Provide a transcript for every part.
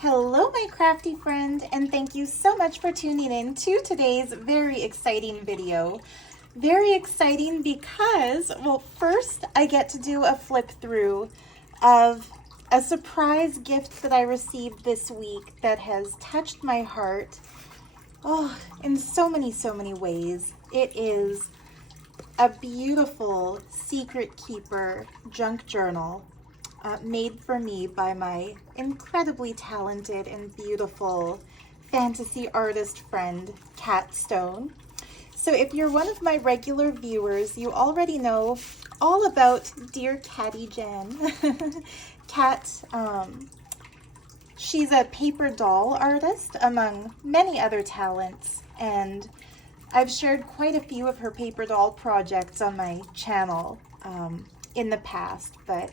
Hello, my crafty friend, and thank you so much for tuning in to today's very exciting video. Very exciting because, well, first I get to do a flip through of a surprise gift that I received this week that has touched my heart, in so many ways. It is a beautiful Secret Keeper junk journal made for me by my incredibly talented and beautiful fantasy artist friend, Kat Stone. So if you're one of my regular viewers, you already know all about dear Catty Jen. Kat, she's a paper doll artist among many other talents, and I've shared quite a few of her paper doll projects on my channel in the past, but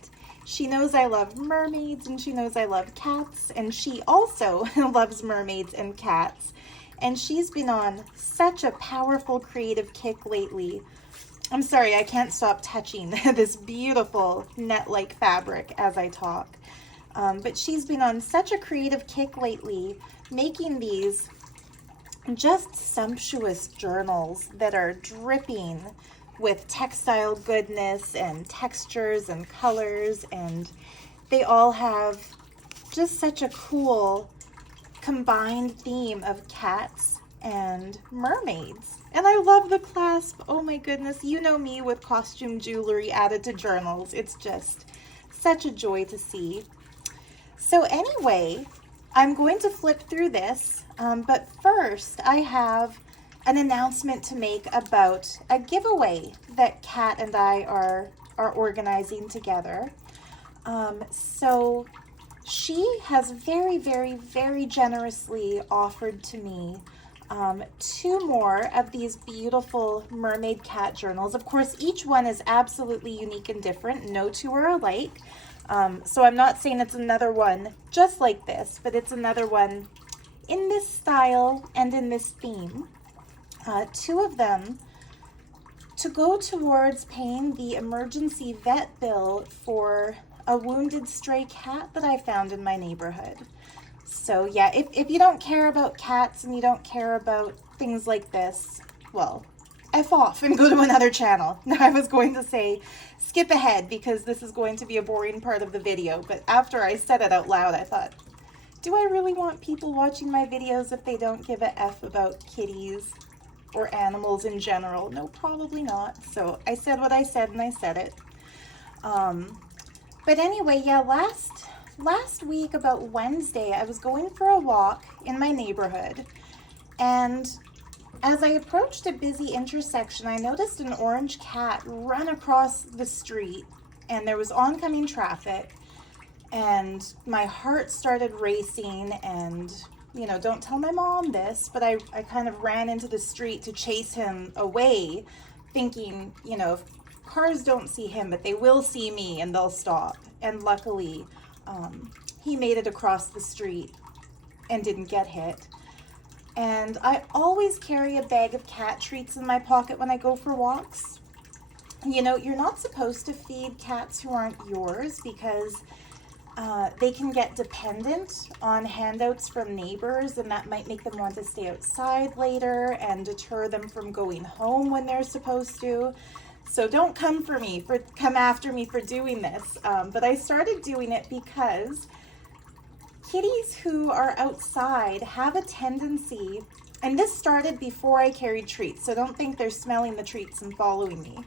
she knows I love mermaids and she knows I love cats, and she also loves mermaids and cats. And she's been on such a powerful creative kick lately. I'm sorry, I can't stop touching this beautiful net-like fabric as I talk. But she's been on such a creative kick lately, making these just sumptuous journals that are dripping with textile goodness and textures and colors, and they all have just such a cool combined theme of cats and mermaids. And I love the clasp. Oh my goodness, you know me with costume jewelry added to journals. It's just such a joy to see. So anyway, I'm going to flip through this, but first I have an announcement to make about a giveaway that Kat and I are organizing together. So she has very generously offered to me 2 more of these beautiful mermaid cat journals. Of course, each one is absolutely unique and different. No 2 are alike. So I'm not saying it's another one just like this, but it's another one in this style and in this theme. 2 of them to go towards paying the emergency vet bill for a wounded stray cat that I found in my neighborhood. So yeah, if you don't care about cats and you don't care about things like this, well, F off and go to another channel. Now, I was going to say skip ahead because this is going to be a boring part of the video, but after I said it out loud, I thought, do I really want people watching my videos if they don't give a F about kitties or animals in general? No, probably not. So I said what I said, and I said it. But anyway, yeah, last week about Wednesday, I was going for a walk in my neighborhood, and as I approached a busy intersection, I noticed an orange cat run across the street, and there was oncoming traffic, and my heart started racing, and you know, don't tell my mom this, but I kind of ran into the street to chase him away, thinking, you know, if cars don't see him, but they will see me and they'll stop. And luckily, he made it across the street and didn't get hit. And I always carry a bag of cat treats in my pocket when I go for walks. You know, you're not supposed to feed cats who aren't yours because they can get dependent on handouts from neighbors, and that might make them want to stay outside later and deter them from going home when they're supposed to. So don't come after me for doing this. But I started doing it because kitties who are outside have a tendency, and this started before I carried treats, so don't think they're smelling the treats and following me.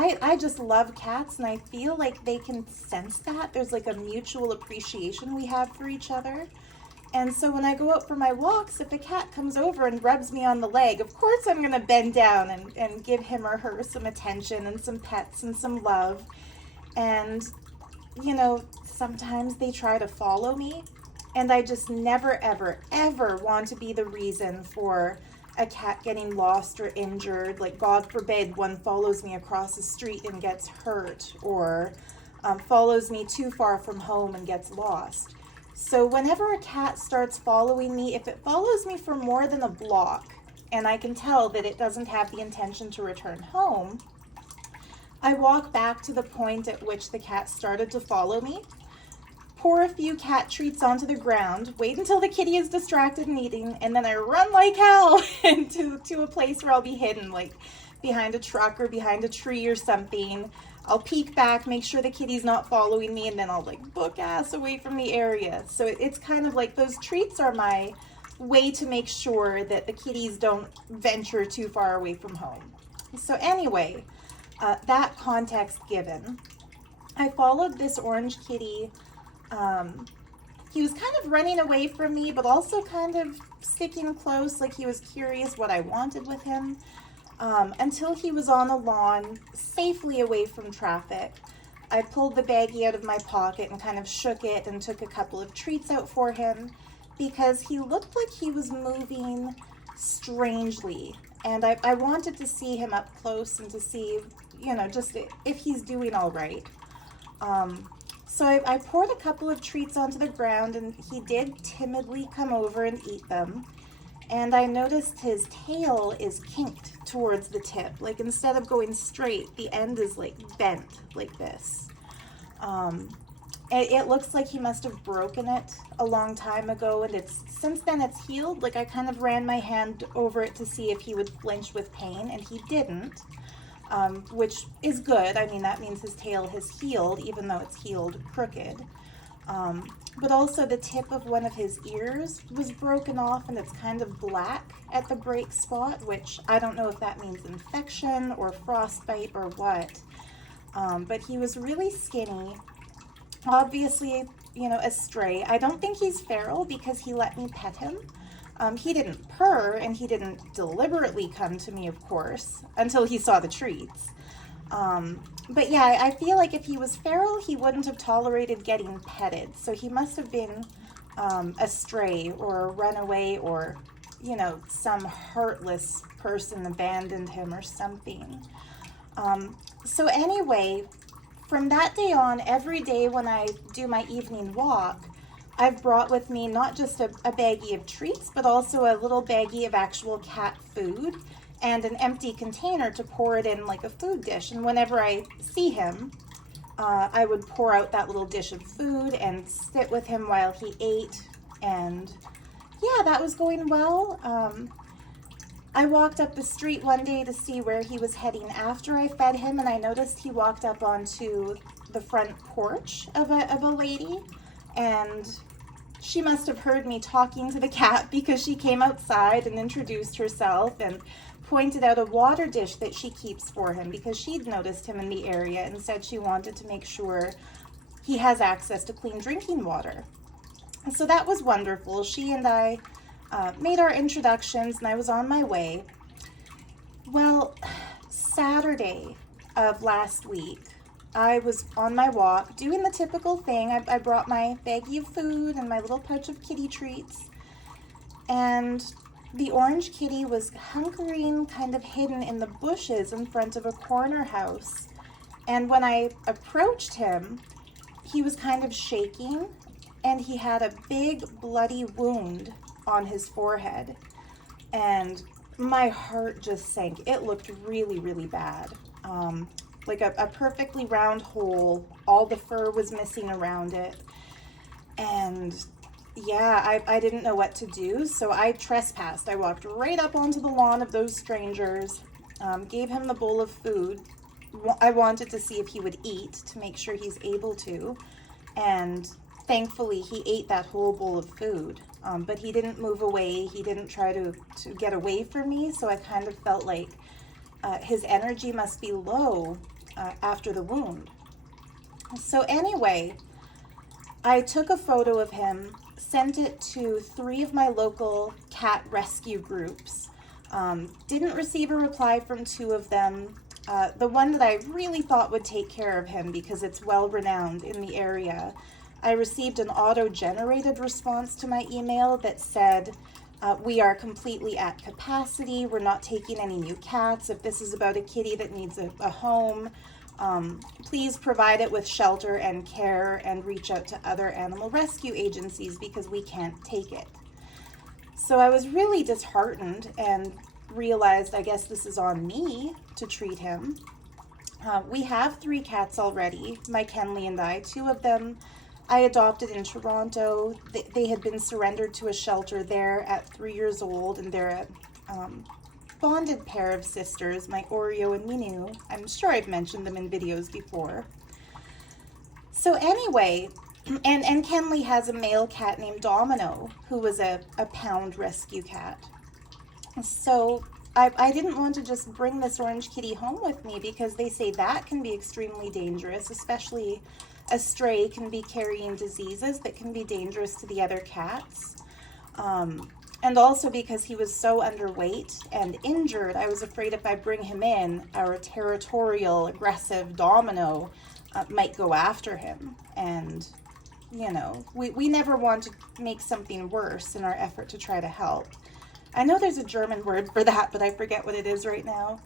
I just love cats, and I feel like they can sense that. There's like a mutual appreciation we have for each other. And so when I go out for my walks, if a cat comes over and rubs me on the leg, of course I'm going to bend down and give him or her some attention and some pets and some love. And, you know, sometimes they try to follow me, and I just never, ever want to be the reason for a cat getting lost or injured. Like, God forbid one follows me across the street and gets hurt, or follows me too far from home and gets lost. So whenever a cat starts following me, if it follows me for more than a block, and I can tell that it doesn't have the intention to return home, I walk back to the point at which the cat started to follow me, pour a few cat treats onto the ground, wait until the kitty is distracted and eating, and then I run like hell to a place where I'll be hidden, like behind a truck or behind a tree or something. I'll peek back, make sure the kitty's not following me, and then I'll like book ass away from the area. So it's kind of like those treats are my way to make sure that the kitties don't venture too far away from home. So anyway, that context given, I followed this orange kitty. He was kind of running away from me, but also kind of sticking close, like he was curious what I wanted with him, until he was on a lawn, safely away from traffic. I pulled the baggie out of my pocket and kind of shook it and took a couple of treats out for him because he looked like he was moving strangely. And I wanted to see him up close and to see, you know, just if he's doing all right. So I poured a couple of treats onto the ground, and he did timidly come over and eat them. And I noticed his tail is kinked towards the tip. Like instead of going straight, the end is like bent like this. It looks like he must have broken it a long time ago, and since then it's healed. Like I kind of ran my hand over it to see if he would flinch with pain, and he didn't. Which is good. I mean, that means his tail has healed, even though it's healed crooked. But also the tip of one of his ears was broken off, and it's kind of black at the break spot, which I don't know if that means infection or frostbite or what. But he was really skinny. Obviously, you know, a stray. I don't think he's feral because he let me pet him. He didn't purr, and he didn't deliberately come to me, of course, until he saw the treats. But yeah, I feel like if he was feral, he wouldn't have tolerated getting petted. So he must have been a stray or a runaway, or, you know, some heartless person abandoned him or something. So anyway, from that day on, every day when I do my evening walk, I've brought with me not just a baggie of treats, but also a little baggie of actual cat food and an empty container to pour it in like a food dish. And whenever I see him, I would pour out that little dish of food and sit with him while he ate. And yeah, that was going well. I walked up the street one day to see where he was heading after I fed him, and I noticed he walked up onto the front porch of a lady. And she must have heard me talking to the cat because she came outside and introduced herself and pointed out a water dish that she keeps for him because she'd noticed him in the area and said she wanted to make sure he has access to clean drinking water. And so that was wonderful. She and I made our introductions, and I was on my way. Well, Saturday of last week, I was on my walk doing the typical thing. I brought my baggie of food and my little pouch of kitty treats, and the orange kitty was hunkering kind of hidden in the bushes in front of a corner house. And when I approached him, he was kind of shaking, and he had a big bloody wound on his forehead. And my heart just sank. It looked really, really bad. Like a perfectly round hole. All the fur was missing around it. And yeah, I didn't know what to do, so I trespassed. I walked right up onto the lawn of those strangers, gave him the bowl of food. I wanted to see if he would eat to make sure he's able to. And thankfully, he ate that whole bowl of food. But he didn't move away. He didn't try to get away from me, so I kind of felt like his energy must be low after the wound. So anyway, I took a photo of him, sent it to 3 of my local cat rescue groups. Didn't receive a reply from 2 of them. The one that I really thought would take care of him because it's well renowned in the area, I received an auto-generated response to my email that said, we are completely at capacity. We're not taking any new cats. If this is about a kitty that needs a home, please provide it with shelter and care and reach out to other animal rescue agencies because we can't take it. So I was really disheartened and realized, I guess this is on me to treat him. We have 3 cats already, my Kenley and I. 2 of them I adopted in Toronto. They had been surrendered to a shelter there at 3 years old, and they're a bonded pair of sisters, my Oreo and Minu. I'm sure I've mentioned them in videos before. So anyway, and Kenley has a male cat named Domino, who was a pound rescue cat. So I didn't want to just bring this orange kitty home with me because they say that can be extremely dangerous, especially a stray can be carrying diseases that can be dangerous to the other cats. And also because he was so underweight and injured, I was afraid if I bring him in, our territorial, aggressive Domino might go after him. And, you know, we never want to make something worse in our effort to try to help. I know there's a German word for that, but I forget what it is right now.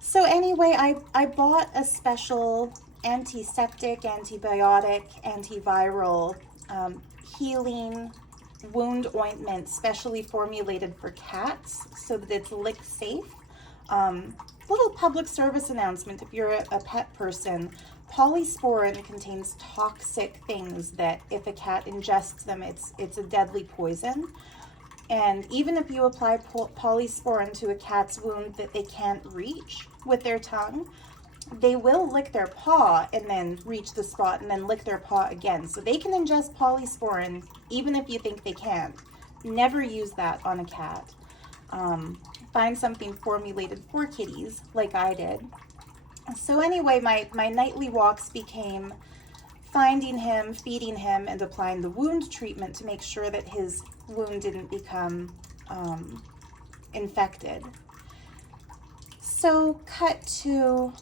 So anyway, I bought a special antiseptic, antibiotic, antiviral, healing wound ointment specially formulated for cats so that it's lick safe. Little public service announcement, if you're a pet person, polysporin contains toxic things that if a cat ingests them, it's a deadly poison. And even if you apply polysporin to a cat's wound that they can't reach with their tongue, they will lick their paw and then reach the spot and then lick their paw again. So they can ingest polysporin even if you think they can't. Never use that on a cat. Find something formulated for kitties like I did. So anyway, my nightly walks became finding him, feeding him, and applying the wound treatment to make sure that his wound didn't become infected. So cut to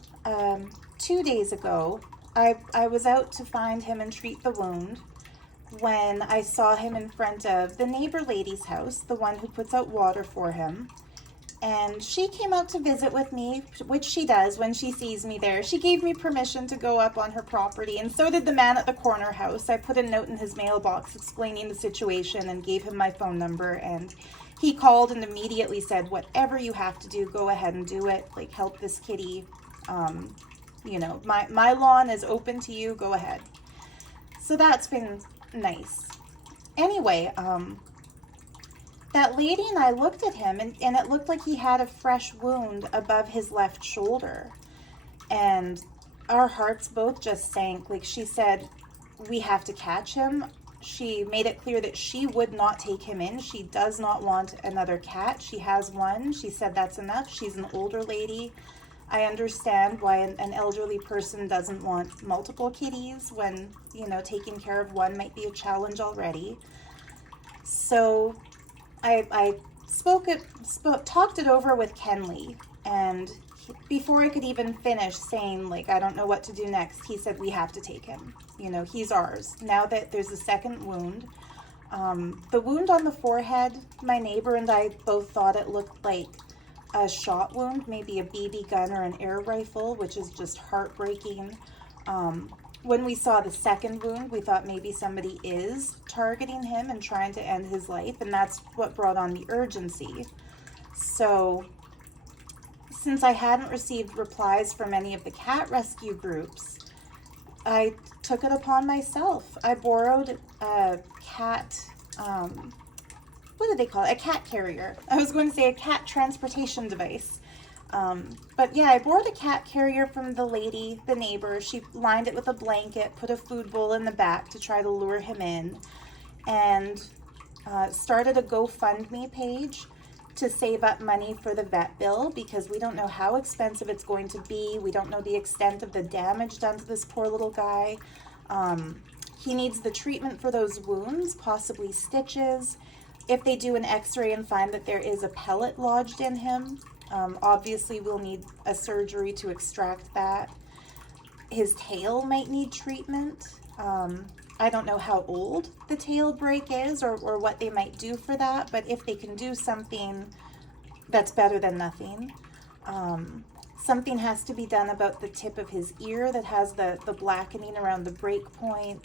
2 days ago, I was out to find him and treat the wound when I saw him in front of the neighbor lady's house, the one who puts out water for him. And she came out to visit with me, which she does when she sees me there. She gave me permission to go up on her property, and so did the man at the corner house. I put a note in his mailbox explaining the situation and gave him my phone number, and he called and immediately said, whatever you have to do, go ahead and do it. Like, help this kitty. You know, my lawn is open to you, go ahead. So that's been nice. Anyway, that lady and I looked at him, and it looked like he had a fresh wound above his left shoulder. And our hearts both just sank. Like, she said, we have to catch him. She made it clear that she would not take him in. She does not want another cat. She has one. She said that's enough. She's an older lady. I understand why an elderly person doesn't want multiple kitties when, you know, taking care of one might be a challenge already. So I talked it over with Kenley, and before I could even finish saying, like, I don't know what to do next, he said, we have to take him. You know, he's ours. Now that there's a second wound. The wound on the forehead, my neighbor and I both thought it looked like a shot wound, maybe a BB gun or an air rifle, which is just heartbreaking. When we saw the second wound, we thought maybe somebody is targeting him and trying to end his life, and that's what brought on the urgency. So since I hadn't received replies from any of the cat rescue groups, I took it upon myself. I borrowed a cat, what do they call it? A cat carrier. I was going to say a cat transportation device. But yeah, I borrowed a cat carrier from the lady, the neighbor. She lined it with a blanket, put a food bowl in the back to try to lure him in, and started a GoFundMe page to save up money for the vet bill, because we don't know how expensive it's going to be. We don't know the extent of the damage done to this poor little guy. He needs the treatment for those wounds, possibly stitches. If they do an x-ray and find that there is a pellet lodged in him, obviously we'll need a surgery to extract that. His tail might need treatment. I don't know how old the tail break is or what they might do for that, but if they can do something, that's better than nothing. Something has to be done about the tip of his ear that has the blackening around the break point,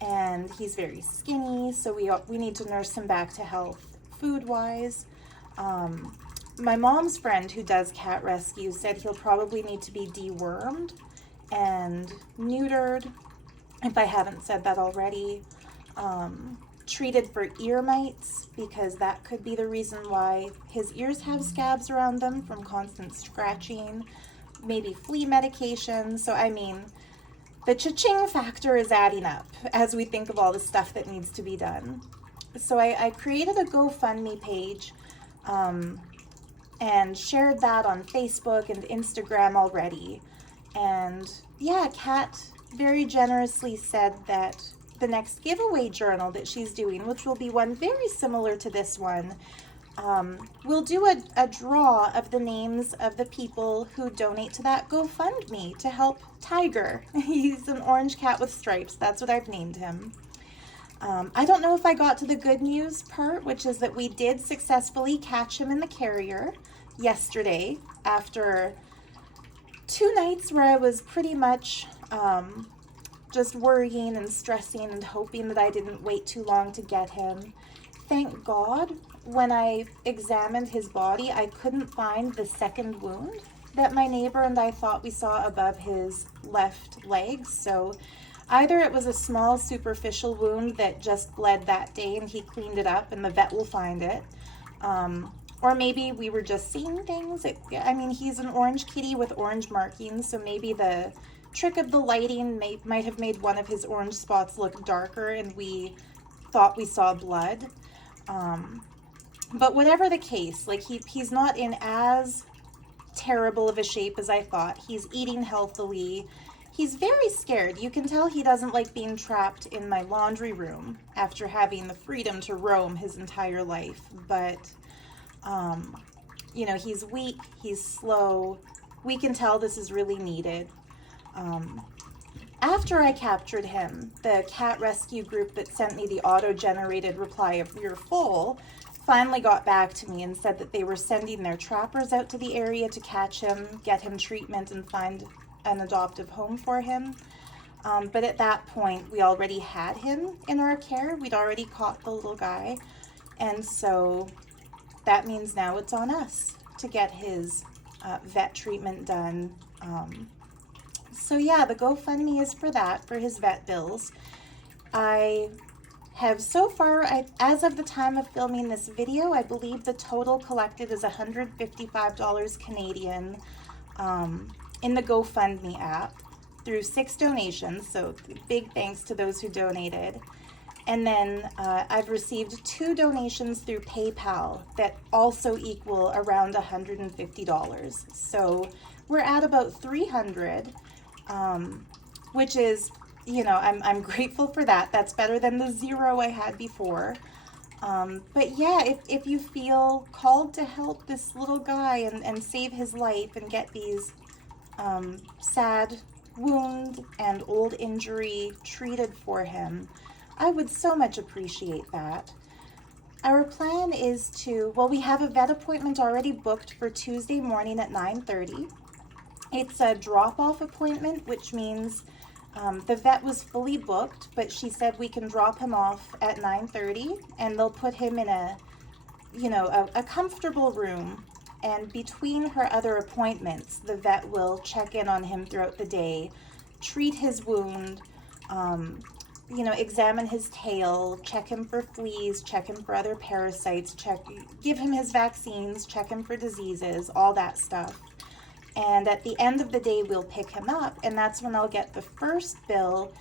and he's very skinny, so we need to nurse him back to health food-wise. My mom's friend who does cat rescue said he'll probably need to be dewormed and neutered if I haven't said that already. Treated for ear mites, because that could be the reason why his ears have scabs around them from constant scratching. Maybe flea medication. So I mean, the cha-ching factor is adding up as we think of all the stuff that needs to be done. So I created a GoFundMe page and shared that on Facebook and Instagram already. And yeah, Kat very generously said that the next giveaway journal that she's doing, which will be one very similar to this one, we'll do a draw of the names of the people who donate to that GoFundMe to help Tiger. He's an orange cat with stripes. That's what I've named him. I don't know if I got to the good news part, which is that we did successfully catch him in the carrier yesterday after 2 nights where I was pretty much just worrying and stressing and hoping that I didn't wait too long to get him. Thank God, when I examined his body, I couldn't find the second wound that my neighbor and I thought we saw above his left leg. So either it was a small superficial wound that just bled that day and he cleaned it up and the vet will find it. Or maybe we were just seeing things. I mean, he's an orange kitty with orange markings, so maybe the trick of the lighting might have made one of his orange spots look darker and we thought we saw blood. But whatever the case, like he's not in as terrible of a shape as I thought. He's eating healthily. He's very scared. You can tell he doesn't like being trapped in my laundry room after having the freedom to roam his entire life. But, you know, he's weak, he's slow. We can tell this is really needed. After I captured him, the cat rescue group that sent me the auto-generated reply of "you're full" finally got back to me and said that they were sending their trappers out to the area to catch him, get him treatment, and find an adoptive home for him. But at that point, we already had him in our care. We'd already caught the little guy. And so that means now it's on us to get his vet treatment done. So yeah, the GoFundMe is for that, for his vet bills. I have so far, as of the time of filming this video, I believe the total collected is $155 Canadian in the GoFundMe app through 6 donations. So big thanks to those who donated. And then I've received 2 donations through PayPal that also equal around $150. So we're at about 300, which is, you know, I'm grateful for that. That's better than the 0 I had before. But yeah, if you feel called to help this little guy and save his life and get these sad wound and old injury treated for him, I would so much appreciate that. Our plan is to, well, we have a vet appointment already booked for Tuesday morning at 9:30. It's a drop-off appointment, which means the vet was fully booked, but she said we can drop him off at 9:30 and they'll put him in a, you know, a comfortable room. And between her other appointments, the vet will check in on him throughout the day, treat his wound, you know, examine his tail, check him for fleas, check him for other parasites, give him his vaccines, check him for diseases, all that stuff. And at the end of the day, we'll pick him up, and that's when I'll get the first bill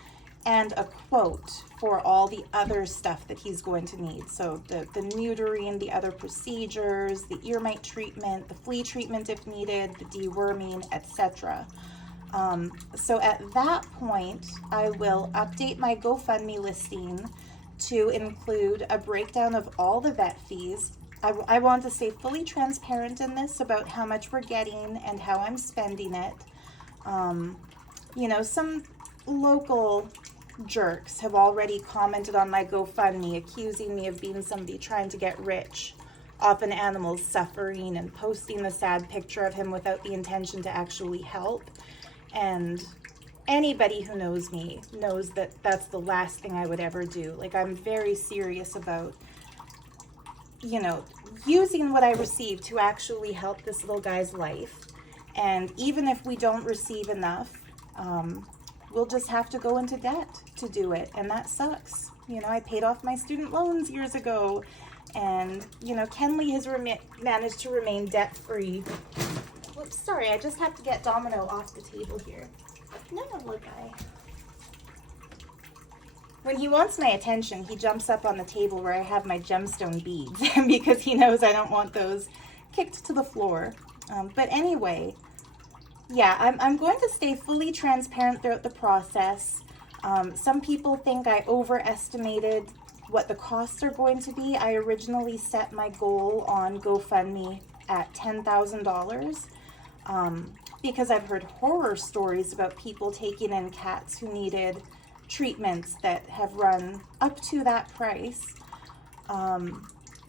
and a quote for all the other stuff that he's going to need. So the neutering, the other procedures, the ear mite treatment, the flea treatment if needed, the deworming, etc. So at that point, I will update my GoFundMe listing to include a breakdown of all the vet fees. I want to stay fully transparent in this about how much we're getting and how I'm spending it. You know, some local jerks have already commented on my GoFundMe accusing me of being somebody trying to get rich off an animal's suffering and posting the sad picture of him without the intention to actually help. And anybody who knows me knows that that's the last thing I would ever do. Like, I'm very serious about, you know, using what I receive to actually help this little guy's life. And even if we don't receive enough, we'll just have to go into debt to do it, and that sucks. You know, I paid off my student loans years ago, and, you know, Kenley has managed to remain debt-free. Whoops, sorry, I just have to get Domino off the table here. No, little guy. When he wants my attention, he jumps up on the table where I have my gemstone beads because he knows I don't want those kicked to the floor. But anyway, yeah, I'm going to stay fully transparent throughout the process. Some people think I overestimated what the costs are going to be. I originally set my goal on GoFundMe at $10,000 because I've heard horror stories about people taking in cats who needed treatments that have run up to that price.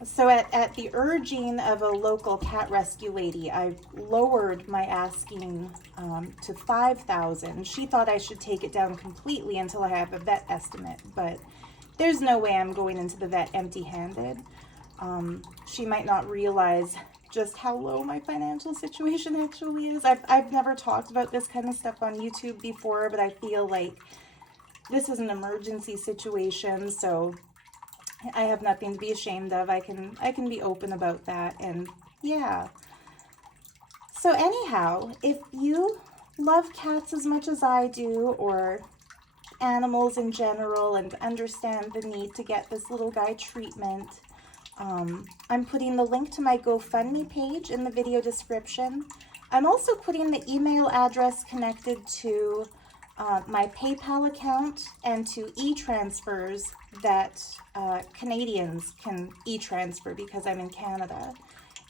So at the urging of a local cat rescue lady, I lowered my asking to $5,000. She thought I should take it down completely until I have a vet estimate, but there's no way I'm going into the vet empty-handed. She might not realize just how low my financial situation actually is. I've never talked about this kind of stuff on YouTube before, but I feel like this is an emergency situation, so I have nothing to be ashamed of. I can be open about that, and yeah. So anyhow, if you love cats as much as I do, or animals in general, and understand the need to get this little guy treatment, I'm putting the link to my GoFundMe page in the video description. I'm also putting the email address connected to my PayPal account and to e-transfers that Canadians can e-transfer because I'm in Canada.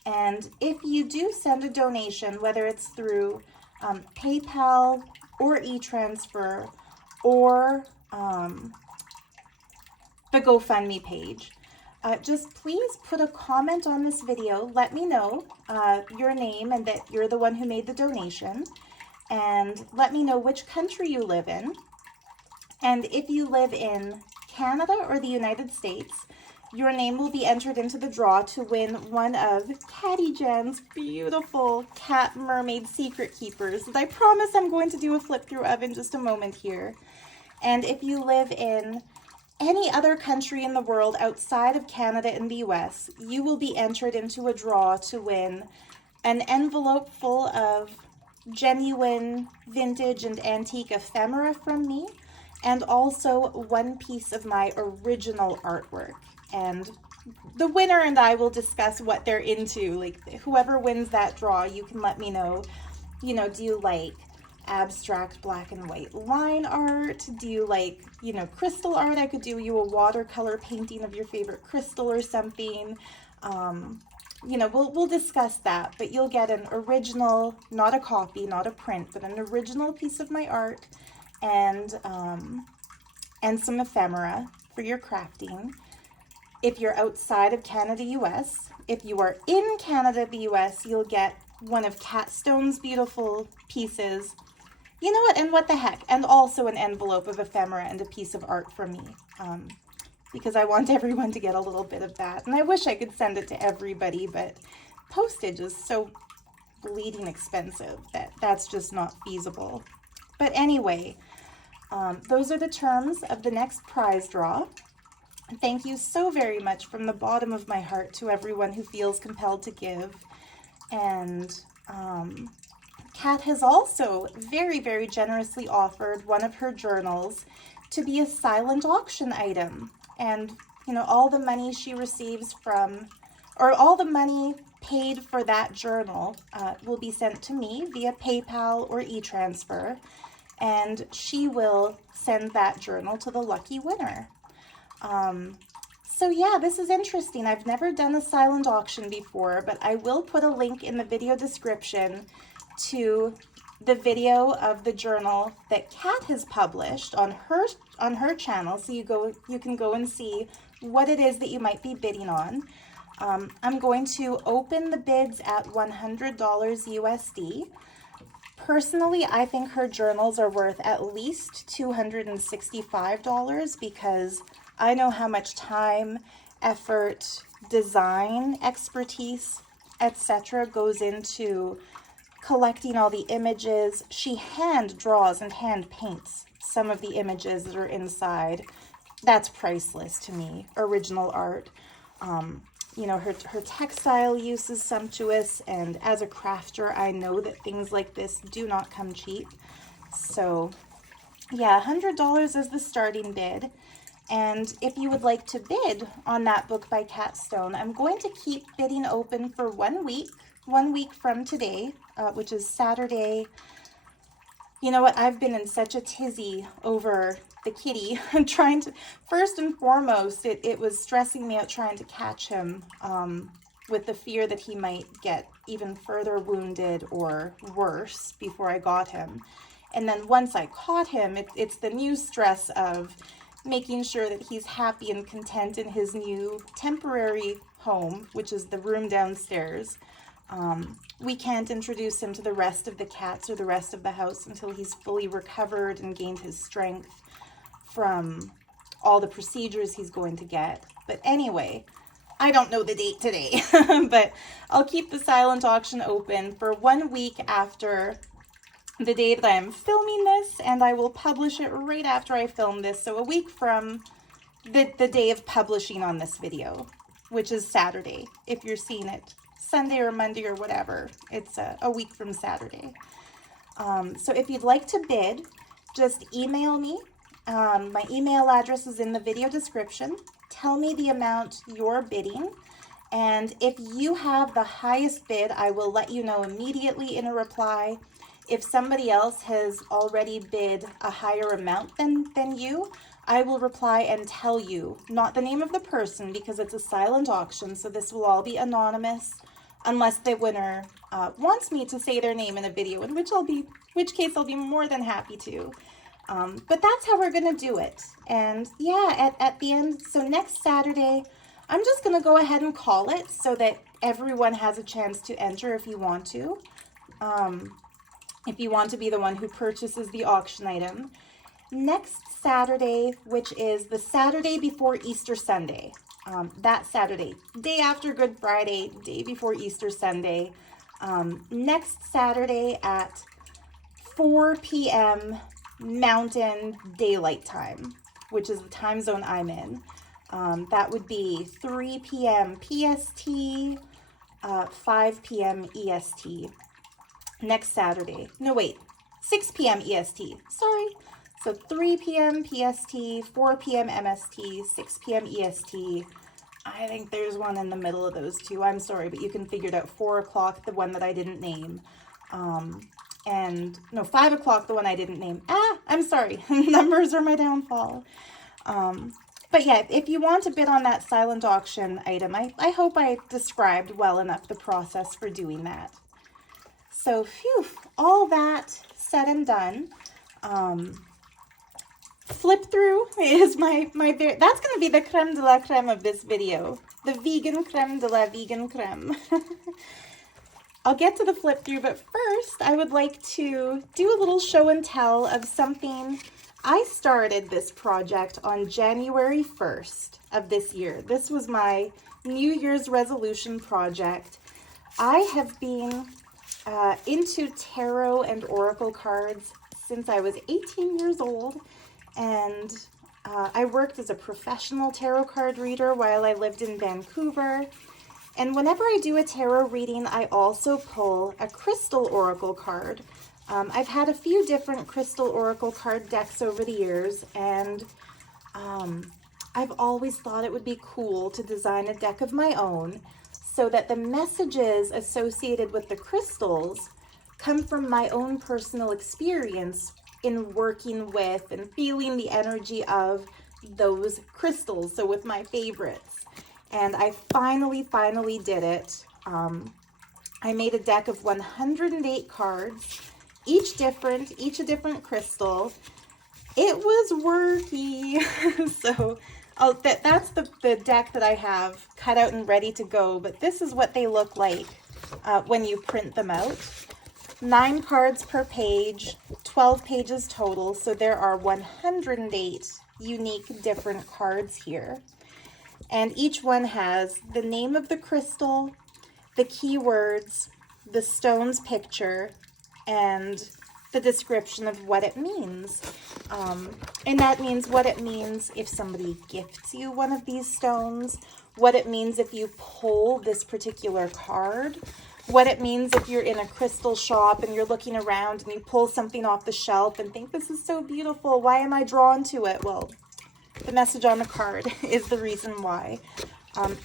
And if you do send a donation, whether it's through PayPal or e-transfer or the GoFundMe page, just please put a comment on this video. Let me know your name and that you're the one who made the donation. And let me know which country you live in. And if you live in Canada or the United States, your name will be entered into the draw to win one of Catty Jan's beautiful cat mermaid secret keepers that I promise I'm going to do a flip through of in just a moment here. And if you live in any other country in the world outside of Canada and the US, you will be entered into a draw to win an envelope full of genuine vintage and antique ephemera from me, and also one piece of my original artwork. And the winner and I will discuss what they're into. Like, whoever wins that draw, you can let me know, you know, do you like abstract black and white line art? Do you like, you know, crystal art? I could do you a watercolor painting of your favorite crystal or something. You know, we'll discuss that, but you'll get an original, not a copy, not a print, but an original piece of my art, and some ephemera for your crafting. If you're outside of Canada, US, if you are in Canada, the US, you'll get one of Catstone's beautiful pieces. You know what, and what the heck, and also an envelope of ephemera and a piece of art from me. Because I want everyone to get a little bit of that. And I wish I could send it to everybody, but postage is so bleeding expensive that that's just not feasible. But anyway, those are the terms of the next prize draw. Thank you so very much from the bottom of my heart to everyone who feels compelled to give. And Kat has also very, very generously offered one of her journals to be a silent auction item. And, you know, all the money she receives from, or all the money paid for that journal will be sent to me via PayPal or e-transfer, and she will send that journal to the lucky winner. So yeah, this is interesting. I've never done a silent auction before, but I will put a link in the video description to the video of the journal that Kat has published on her channel, so you can go and see what it is that you might be bidding on. I'm going to open the bids at $100 USD. Personally, I think her journals are worth at least $265 because I know how much time, effort, design, expertise, etc. goes into collecting all the images. She hand draws and hand paints some of the images that are inside. That's priceless to me, original art. You know, her textile use is sumptuous, and as a crafter, I know that things like this do not come cheap. So yeah, $100 is the starting bid. And if you would like to bid on that book by Kat Stone, I'm going to keep bidding open for 1 week from today, which is Saturday. You know what? I've been in such a tizzy over the kitty. I'm trying to, first and foremost, it was stressing me out trying to catch him with the fear that he might get even further wounded or worse before I got him. And then once I caught him, it's the new stress of making sure that he's happy and content in his new temporary home, which is the room downstairs. We can't introduce him to the rest of the cats or the rest of the house until he's fully recovered and gained his strength from all the procedures he's going to get. But anyway, I don't know the date today, but I'll keep the silent auction open for 1 week after the day that I'm filming this, and I will publish it right after I film this. So a week from the day of publishing on this video, which is Saturday. If you're seeing it Sunday or Monday or whatever, it's a week from Saturday. So if you'd like to bid, just email me. My email address is in the video description. Tell me the amount you're bidding, and if you have the highest bid, I will let you know immediately in a reply. If somebody else has already bid a higher amount than you, I will reply and tell you, not the name of the person because it's a silent auction, so this will all be anonymous unless the winner wants me to say their name in a video, in which case I'll be more than happy to. But that's how we're going to do it. And yeah, at the end, so next Saturday, I'm just going to go ahead and call it so that everyone has a chance to enter if you want to. If you want to be the one who purchases the auction item. Next Saturday, which is the Saturday before Easter Sunday, that Saturday, day after Good Friday, day before Easter Sunday, next Saturday at 4 p.m. Mountain Daylight Time, which is the time zone I'm in. That would be 3 p.m. PST, 5 p.m. EST. Next Saturday. No, wait. 6 p.m. EST. Sorry. So 3 p.m. PST, 4 p.m. MST, 6 p.m. EST. I think there's one in the middle of those two. I'm sorry, but you can figure it out. 4 o'clock, the one that I didn't name. And no, 5 o'clock, the one I didn't name. I'm sorry. Numbers are my downfall. But yeah, if you want to bid on that silent auction item, I hope I described well enough the process for doing that. So, phew, all that said and done, flip through is my that's going to be the creme de la creme of this video. The vegan creme de la vegan creme. I'll get to the flip through, but first I would like to do a little show and tell of something. I started this project on January 1st of this year. This was my New Year's resolution project. I have been into tarot and oracle cards since I was 18 years old, and I worked as a professional tarot card reader while I lived in Vancouver. And whenever I do a tarot reading, I also pull a crystal oracle card. I've had a few different crystal oracle card decks over the years, and I've always thought it would be cool to design a deck of my own so that the messages associated with the crystals come from my own personal experience in working with and feeling the energy of those crystals, so with my favorites. And I finally did it. I made a deck of 108 cards, each a different crystal. It was worky. So that's the deck that I have cut out and ready to go, but this is what they look like when you print them out. 9 cards per page, 12 pages total, so there are 108 unique different cards here. And each one has the name of the crystal, the keywords, the stone's picture, and the description of what it means. And that means what it means if somebody gifts you one of these stones, what it means if you pull this particular card, what it means if you're in a crystal shop and you're looking around and you pull something off the shelf and think, this is so beautiful, why am I drawn to it? Well, the message on the card is the reason why.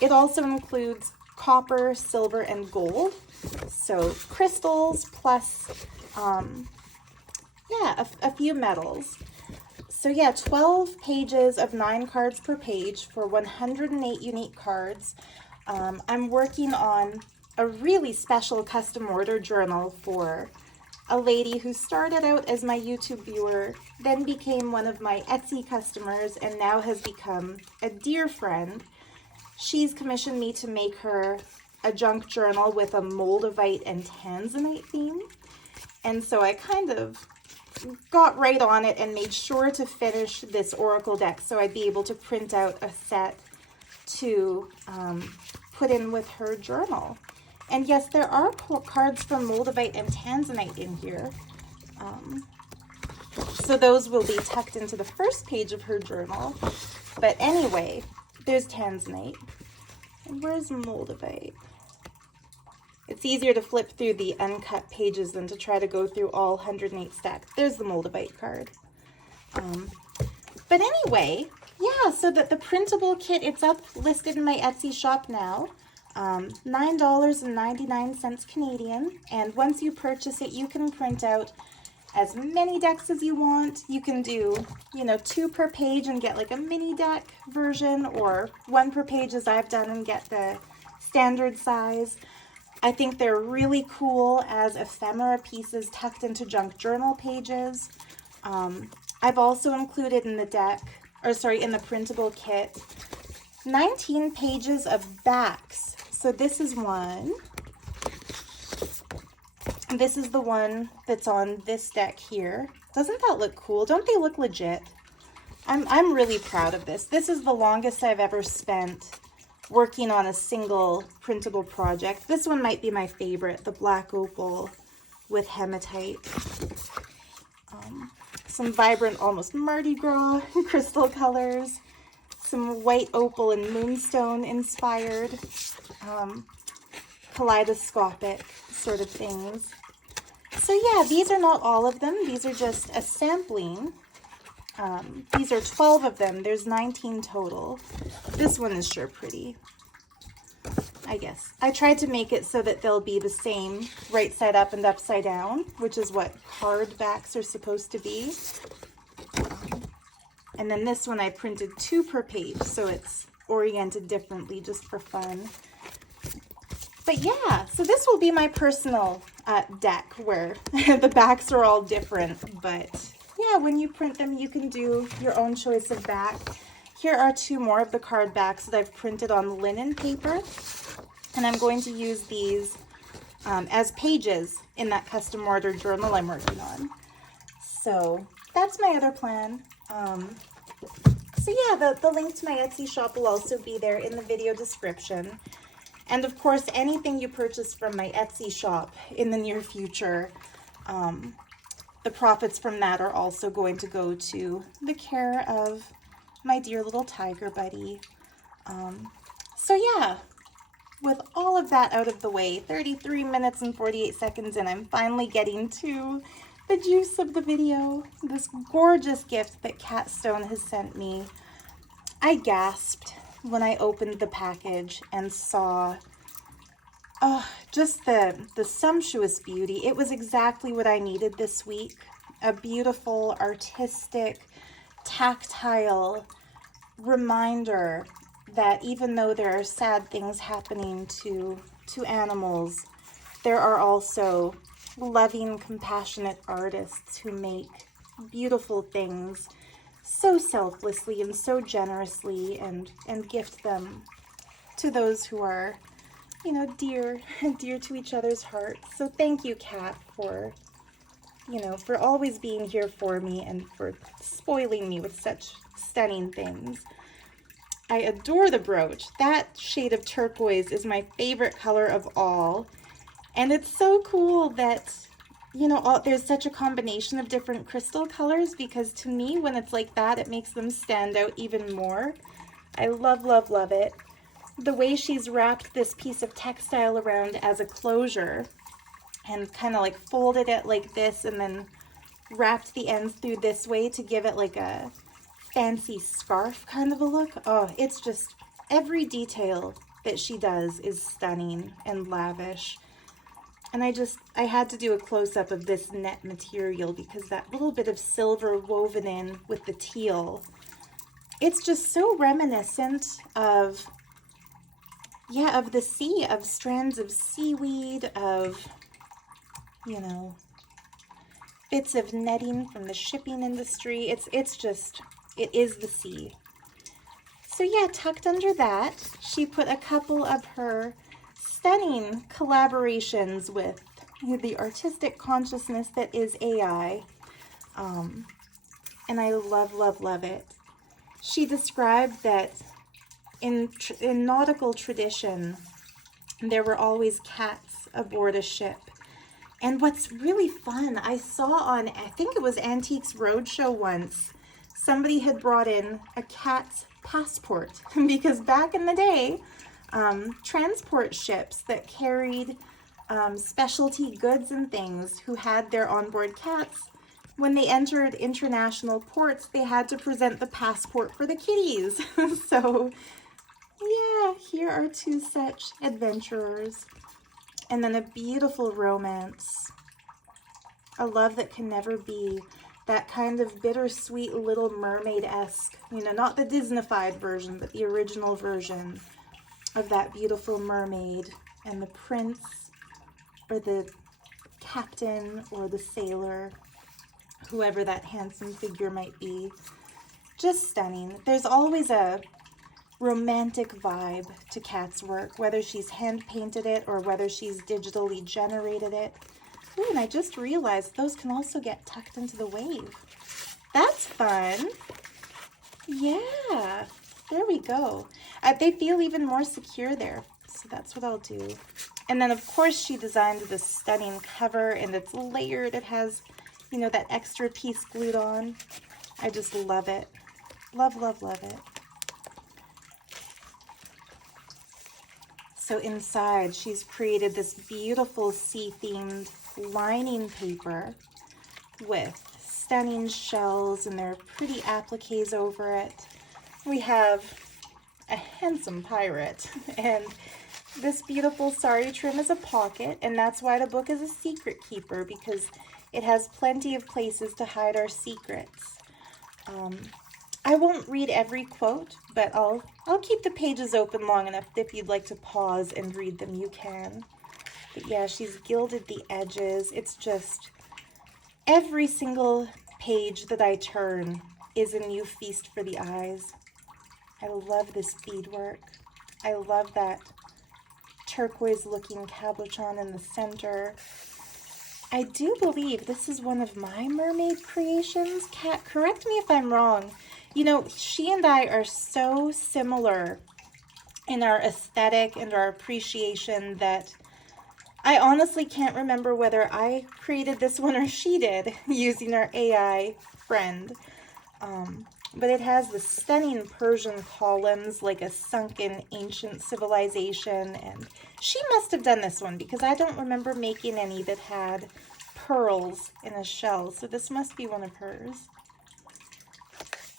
It also includes copper, silver, and gold. So crystals plus, yeah, a few metals. So yeah, 12 pages of 9 cards per page for 108 unique cards. I'm working on a really special custom order journal for a lady who started out as my YouTube viewer, then became one of my Etsy customers, and now has become a dear friend. She's commissioned me to make her a junk journal with a moldavite and tanzanite theme. And so I kind of got right on it and made sure to finish this oracle deck so I'd be able to print out a set to put in with her journal. And yes, there are cards from moldavite and tanzanite in here. So those will be tucked into the first page of her journal. But anyway, there's tanzanite. And where's moldavite? It's easier to flip through the uncut pages than to try to go through all 108 stacks. There's the moldavite card. But anyway, yeah, so that the printable kit, it's up listed in my Etsy shop now. $9.99 Canadian. And once you purchase it, you can print out as many decks as you want. You can do, 2 per page and get like a mini deck version, or 1 per page as I've done and get the standard size. I think they're really cool as ephemera pieces tucked into junk journal pages. I've also included in the in the printable kit, 19 pages of backs. So this is one. This is the one that's on this deck here. Doesn't that look cool? Don't they look legit? I'm really proud of this. This is the longest I've ever spent working on a single printable project. This one might be my favorite, the black opal with hematite. Some vibrant, almost Mardi Gras crystal colors. Some white opal and moonstone inspired kaleidoscopic sort of things. So yeah, these are not all of them. These are just a sampling. These are 12 of them. There's 19 total. This one is sure pretty, I guess. I tried to make it so that they'll be the same right side up and upside down, which is what card backs are supposed to be. And then this one I printed 2 per page, so it's oriented differently just for fun. But yeah, so this will be my personal deck where the backs are all different. But yeah, when you print them, you can do your own choice of back. Here are 2 more of the card backs that I've printed on linen paper. And I'm going to use these as pages in that custom order journal I'm working on. So that's my other plan. So yeah, the link to my Etsy shop will also be there in the video description. And of course, anything you purchase from my Etsy shop in the near future, the profits from that are also going to go to the care of my dear little tiger buddy. So yeah, with all of that out of the way, 33 minutes and 48 seconds in, I'm finally getting to the juice of the video. This gorgeous gift that Cat Stone has sent me. I gasped when I opened the package and saw just the sumptuous beauty. It was exactly what I needed this week. A beautiful, artistic, tactile reminder that even though there are sad things happening to animals, there are also loving, compassionate artists who make beautiful things so selflessly and so generously, and gift them to those who are, dear to each other's hearts. So thank you, Kat, for always being here for me and for spoiling me with such stunning things. I adore the brooch. That shade of turquoise is my favorite color of all. And it's so cool that, you know, there's such a combination of different crystal colors, because to me, when it's like that, it makes them stand out even more. I love, love, love it. The way she's wrapped this piece of textile around as a closure and kind of like folded it like this and then wrapped the ends through this way to give it like a fancy scarf kind of a look. Oh, it's just, every detail that she does is stunning and lavish. And I had to do a close-up of this net material because that little bit of silver woven in with the teal, it's just so reminiscent of, yeah, of the sea, of strands of seaweed, of, you know, bits of netting from the shipping industry. It's just, it is the sea. So yeah, tucked under that, she put a couple of her stunning collaborations with the artistic consciousness that is AI. And I love, love, love it. She described that in nautical tradition, there were always cats aboard a ship. And what's really fun, I saw on, I think it was Antiques Roadshow once, somebody had brought in a cat's passport because back in the day, transport ships that carried specialty goods and things who had their onboard cats, when they entered international ports, they had to present the passport for the kitties. So yeah, here are two such adventurers. And then a beautiful romance. A love that can never be. That kind of bittersweet Little Mermaid-esque, you know, not the Disney-fied version, but the original version of that beautiful mermaid and the prince or the captain or the sailor, whoever that handsome figure might be. Just stunning. There's always a romantic vibe to Kat's work, whether she's hand painted it or whether she's digitally generated it. Ooh, and I just realized those can also get tucked into the wave. That's fun. Yeah, there we go. They feel even more secure there, so that's what I'll do. And then of course she designed this stunning cover, and it's layered. It has, you know, that extra piece glued on. I just love it. Love, love, love it. So inside, she's created this beautiful sea-themed lining paper with stunning shells, and there are pretty appliques over it. We have a handsome pirate, and this beautiful sari trim is a pocket, and that's why the book is a secret keeper, because it has plenty of places to hide our secrets. I won't read every quote, but I'll keep the pages open long enough that if you'd like to pause and read them, you can. But yeah, she's gilded the edges. It's just, every single page that I turn is a new feast for the eyes. I love this beadwork. I love that turquoise-looking cabochon in the center. I do believe this is one of my mermaid creations. Kat, correct me if I'm wrong. You know, she and I are so similar in our aesthetic and our appreciation that I honestly can't remember whether I created this one or she did using our AI friend. But it has the stunning Persian columns like a sunken ancient civilization, and she must have done this one because I don't remember making any that had pearls in a shell, so this must be one of hers.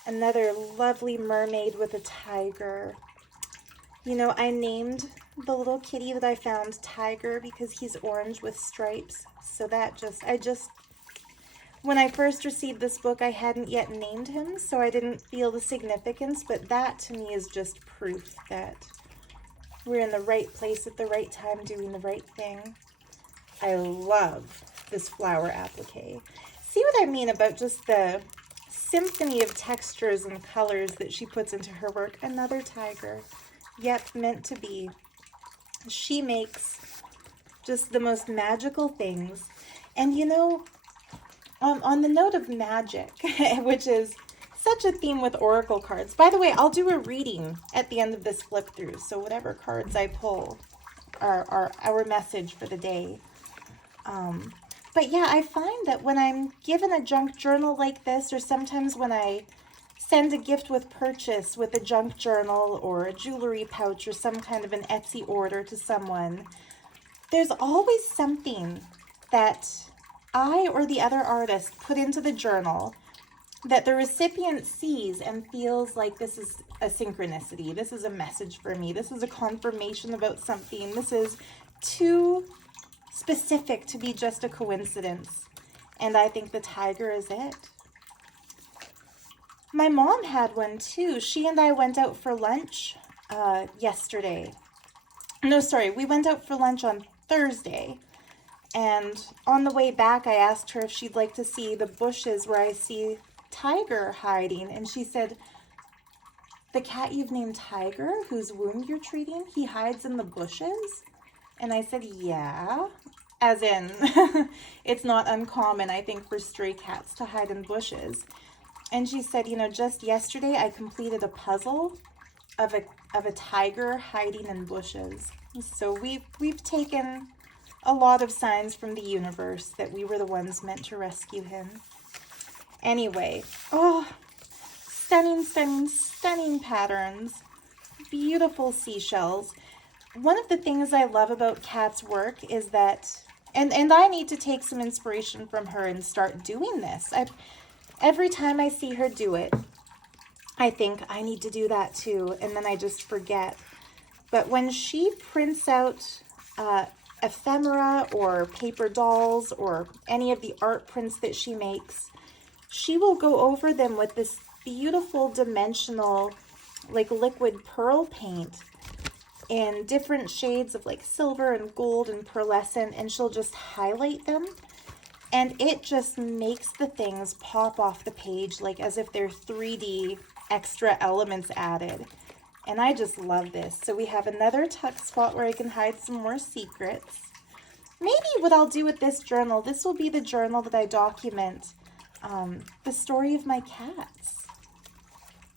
Another lovely mermaid with a tiger. You know, I named the little kitty that I found Tiger because he's orange with stripes, so that when I first received this book, I hadn't yet named him, so I didn't feel the significance, but that to me is just proof that we're in the right place at the right time doing the right thing. I love this flower applique. See what I mean about just the symphony of textures and colors that she puts into her work? Another tiger. Yep, meant to be. She makes just the most magical things. And you know, on the note of magic, which is such a theme with oracle cards. By the way, I'll do a reading at the end of this flip through, so whatever cards I pull are our message for the day. But yeah, I find that when I'm given a junk journal like this, or sometimes when I send a gift with purchase with a junk journal or a jewelry pouch or some kind of an Etsy order to someone, there's always something that I or the other artist put into the journal that the recipient sees and feels like this is a synchronicity. This is a message for me. This is a confirmation about something. This is too specific to be just a coincidence. And I think the tiger is it. My mom had one too. She and I went out for lunch yesterday. No, sorry, we went out for lunch on Thursday. And on the way back, I asked her if she'd like to see the bushes where I see Tiger hiding. And she said, the cat you've named Tiger, whose wound you're treating, he hides in the bushes? And I said, yeah. As in, it's not uncommon, I think, for stray cats to hide in bushes. And she said, you know, just yesterday I completed a puzzle of a tiger hiding in bushes. So we've taken a lot of signs from the universe that we were the ones meant to rescue him. Anyway, oh, stunning, stunning, stunning patterns. Beautiful seashells. One of the things I love about Kat's work is that, and I need to take some inspiration from her and start doing this. Every time I see her do it, I think I need to do that too, and then I just forget. But when she prints out ephemera or paper dolls or any of the art prints that she makes, she will go over them with this beautiful dimensional, like liquid pearl paint in different shades of like silver and gold and pearlescent, and she'll just highlight them. And it just makes the things pop off the page like as if they're 3D extra elements added. And I just love this. So we have another tuck spot where I can hide some more secrets. Maybe what I'll do with this journal, this will be the journal that I document the story of my cats.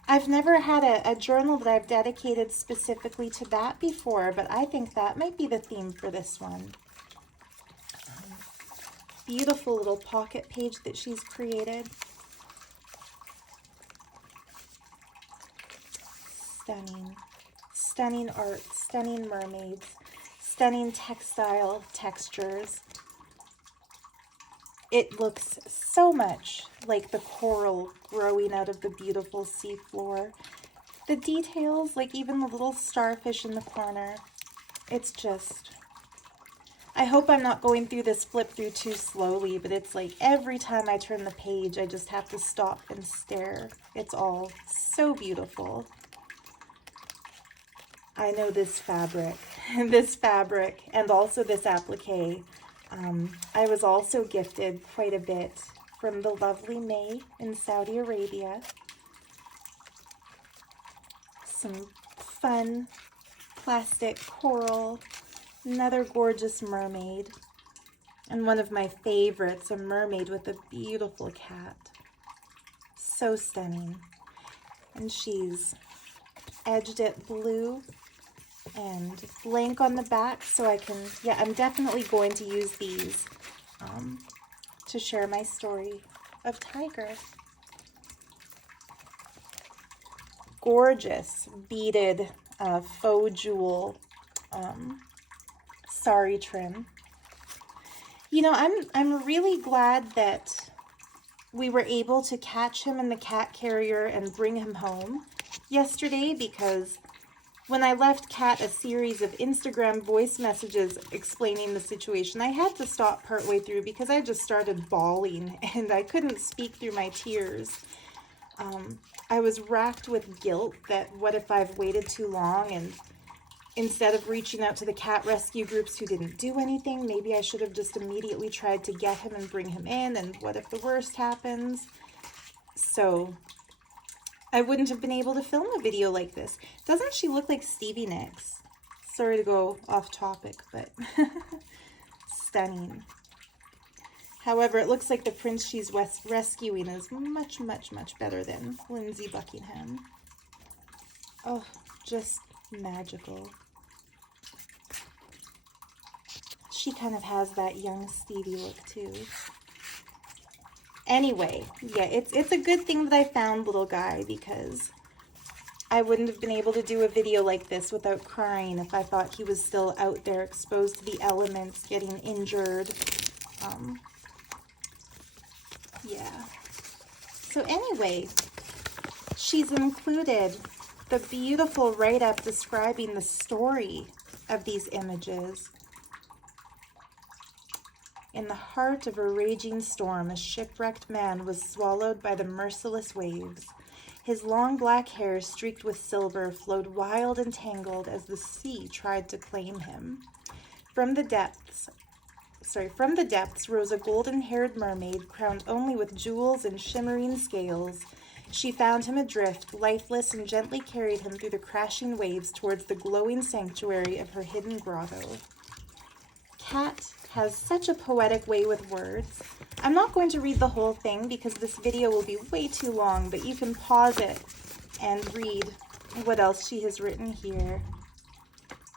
I've never had a journal that I've dedicated specifically to that before, but I think that might be the theme for this one. Beautiful little pocket page that she's created. Stunning, stunning art, stunning mermaids, stunning textile textures. It looks so much like the coral growing out of the beautiful seafloor. The details, like even the little starfish in the corner, it's just, I hope I'm not going through this flip through too slowly, but it's like every time I turn the page, I just have to stop and stare. It's all so beautiful. I know this fabric, and also this applique. I was also gifted quite a bit from the lovely May in Saudi Arabia. Some fun plastic coral, another gorgeous mermaid, and one of my favorites, a mermaid with a beautiful cat. So stunning. And she's edged it blue and blank on the back, so I can, yeah, I'm definitely going to use these to share my story of Tiger. Gorgeous beaded faux jewel sari trim. You know, I'm really glad that we were able to catch him in the cat carrier and bring him home yesterday, because when I left Kat a series of Instagram voice messages explaining the situation, I had to stop partway through because I just started bawling and I couldn't speak through my tears. I was racked with guilt that what if I've waited too long, and instead of reaching out to the cat rescue groups who didn't do anything, maybe I should have just immediately tried to get him and bring him in, and what if the worst happens? So I wouldn't have been able to film a video like this. Doesn't she look like Stevie Nicks? Sorry to go off topic, but stunning. However, it looks like the prince she's rescuing is much, much, much better than Lindsay Buckingham. Oh, just magical. She kind of has that young Stevie look too. Anyway, yeah, it's a good thing that I found Little Guy, because I wouldn't have been able to do a video like this without crying if I thought he was still out there exposed to the elements, getting injured. Yeah. So anyway, she's included the beautiful write-up describing the story of these images. In the heart of a raging storm, a shipwrecked man was swallowed by the merciless waves. His long black hair, streaked with silver, flowed wild and tangled as the sea tried to claim him. From the depths rose a golden-haired mermaid, crowned only with jewels and shimmering scales. She found him adrift, lifeless, and gently carried him through the crashing waves towards the glowing sanctuary of her hidden grotto. Kat has such a poetic way with words. I'm not going to read the whole thing because this video will be way too long, but you can pause it and read what else she has written here.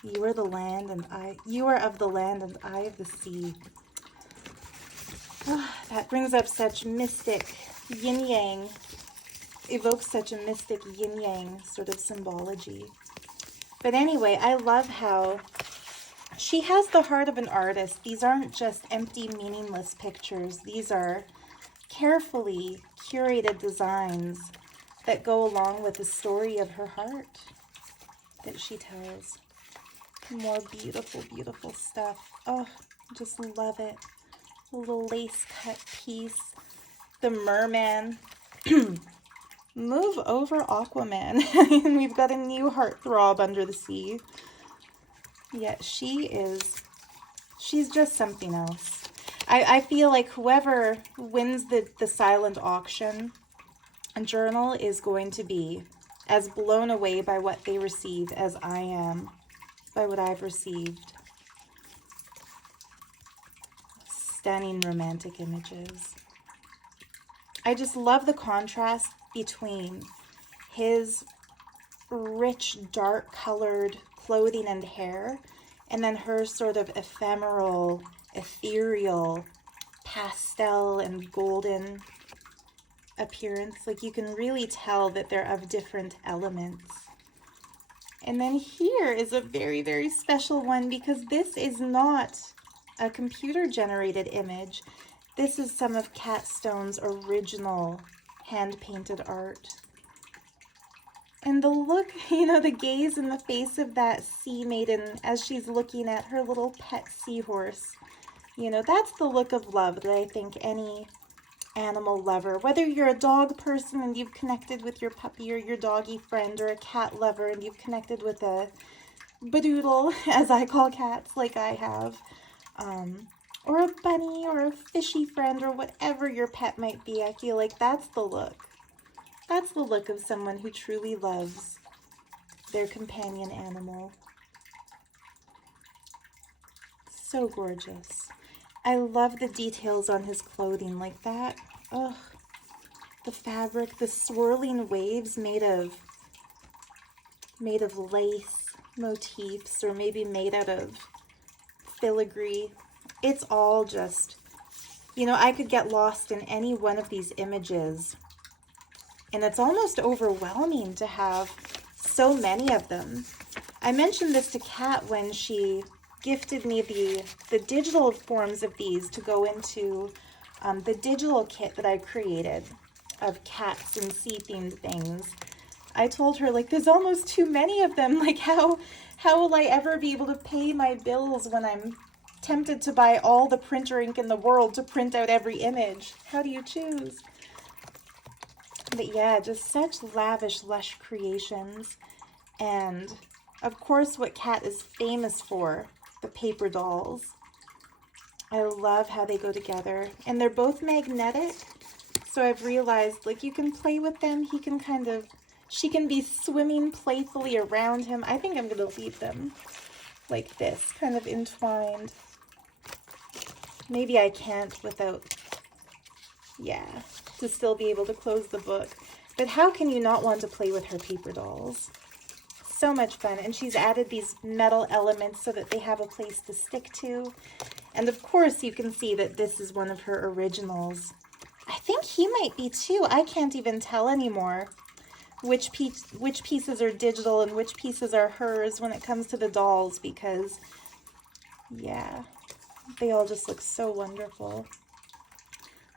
You are the land and you are of the land and I of the sea. Oh, that brings up such mystic yin-yang, evokes such a mystic yin-yang sort of symbology. But anyway, I love how she has the heart of an artist. These aren't just empty, meaningless pictures. These are carefully curated designs that go along with the story of her heart that she tells. More beautiful, beautiful stuff. Oh, just love it. A little lace cut piece. The merman. Move over, Aquaman. We've got a new heartthrob under the sea. Yeah, she's just something else. I feel like whoever wins the silent auction journal is going to be as blown away by what they receive as I am by what I've received. Stunning romantic images. I just love the contrast between his rich, dark-colored clothing and hair, and then her sort of ephemeral, ethereal, pastel and golden appearance. Like, you can really tell that they're of different elements. And then here is a very, very special one, because this is not a computer-generated image. This is some of Kat Stone's original hand-painted art. And the look, you know, the gaze in the face of that sea maiden as she's looking at her little pet seahorse. You know, that's the look of love that I think any animal lover, whether you're a dog person and you've connected with your puppy or your doggy friend, or a cat lover and you've connected with a badoodle, as I call cats, like I have, or a bunny or a fishy friend or whatever your pet might be, I feel like that's the look. That's the look of someone who truly loves their companion animal. So gorgeous. I love the details on his clothing like that. Ugh. The fabric, the swirling waves made of lace motifs, or maybe made out of filigree. It's all just, you know, I could get lost in any one of these images. And it's almost overwhelming to have so many of them. I mentioned this to Kat when she gifted me the digital forms of these to go into the digital kit that I created of cats and sea-themed things. I told her, like, there's almost too many of them. Like, how will I ever be able to pay my bills when I'm tempted to buy all the printer ink in the world to print out every image? How do you choose? But yeah, just such lavish, lush creations. And of course, what Kat is famous for, the paper dolls. I love how they go together. And they're both magnetic. So I've realized, like, you can play with them. He can kind of, she can be swimming playfully around him. I think I'm going to leave them like this, kind of entwined. Maybe I can't without, yeah, to still be able to close the book. But how can you not want to play with her paper dolls? So much fun. And she's added these metal elements so that they have a place to stick to. And of course you can see that this is one of her originals. I think he might be too. I can't even tell anymore which pieces are digital and which pieces are hers when it comes to the dolls, because yeah, they all just look so wonderful.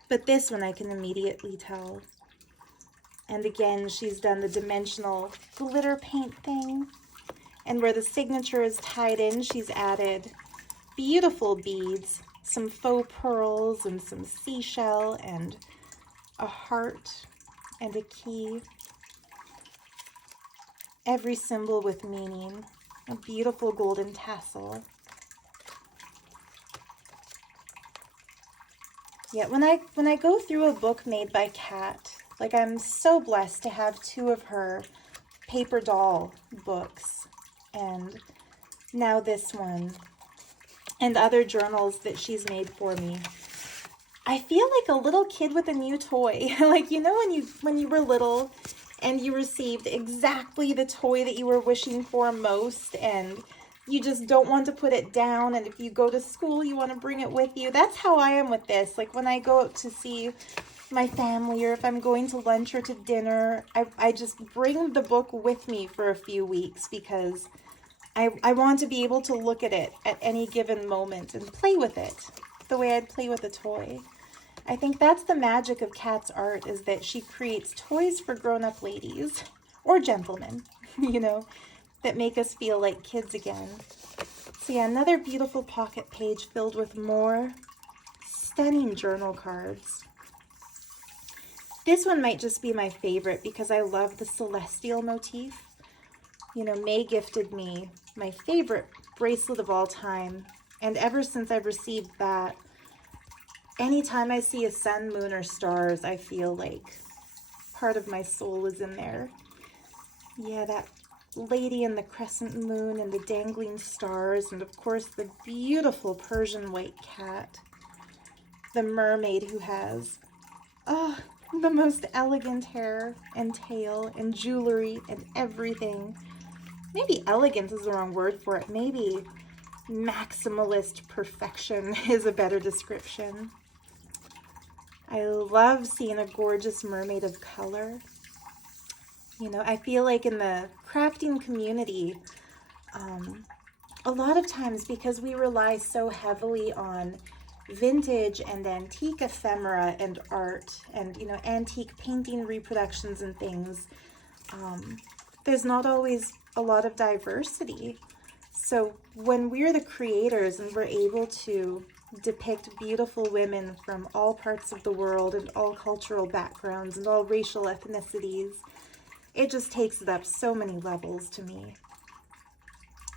But this one I can immediately tell. And again, she's done the dimensional glitter paint thing. And where the signature is tied in, she's added beautiful beads, some faux pearls and some seashell and a heart and a key. Every symbol with meaning. A beautiful golden tassel. Yeah, when I go through a book made by Kat, like, I'm so blessed to have 2 of her paper doll books, and now this one, and other journals that she's made for me. I feel like a little kid with a new toy. Like, you know, when you were little and you received exactly the toy that you were wishing for most, and you just don't want to put it down, and if you go to school you want to bring it with you. That's how I am with this. Like, when I go out to see my family, or if I'm going to lunch or to dinner, I just bring the book with me for a few weeks, because I want to be able to look at it at any given moment and play with it the way I'd play with a toy. I think that's the magic of Kat's art, is that she creates toys for grown-up ladies or gentlemen, you know, that make us feel like kids again. So yeah, another beautiful pocket page filled with more stunning journal cards. This one might just be my favorite because I love the celestial motif. You know, May gifted me my favorite bracelet of all time, and ever since I've received that, anytime I see a sun, moon, or stars, I feel like part of my soul is in there. Yeah, that lady in the crescent moon and the dangling stars, and of course the beautiful Persian white cat. The mermaid who has, the most elegant hair and tail and jewelry and everything. Maybe elegant is the wrong word for it. Maybe maximalist perfection is a better description. I love seeing a gorgeous mermaid of color. You know, I feel like in the crafting community, a lot of times, because we rely so heavily on vintage and antique ephemera and art and, you know, antique painting reproductions and things, there's not always a lot of diversity. So when we're the creators and we're able to depict beautiful women from all parts of the world and all cultural backgrounds and all racial ethnicities, it just takes it up so many levels to me.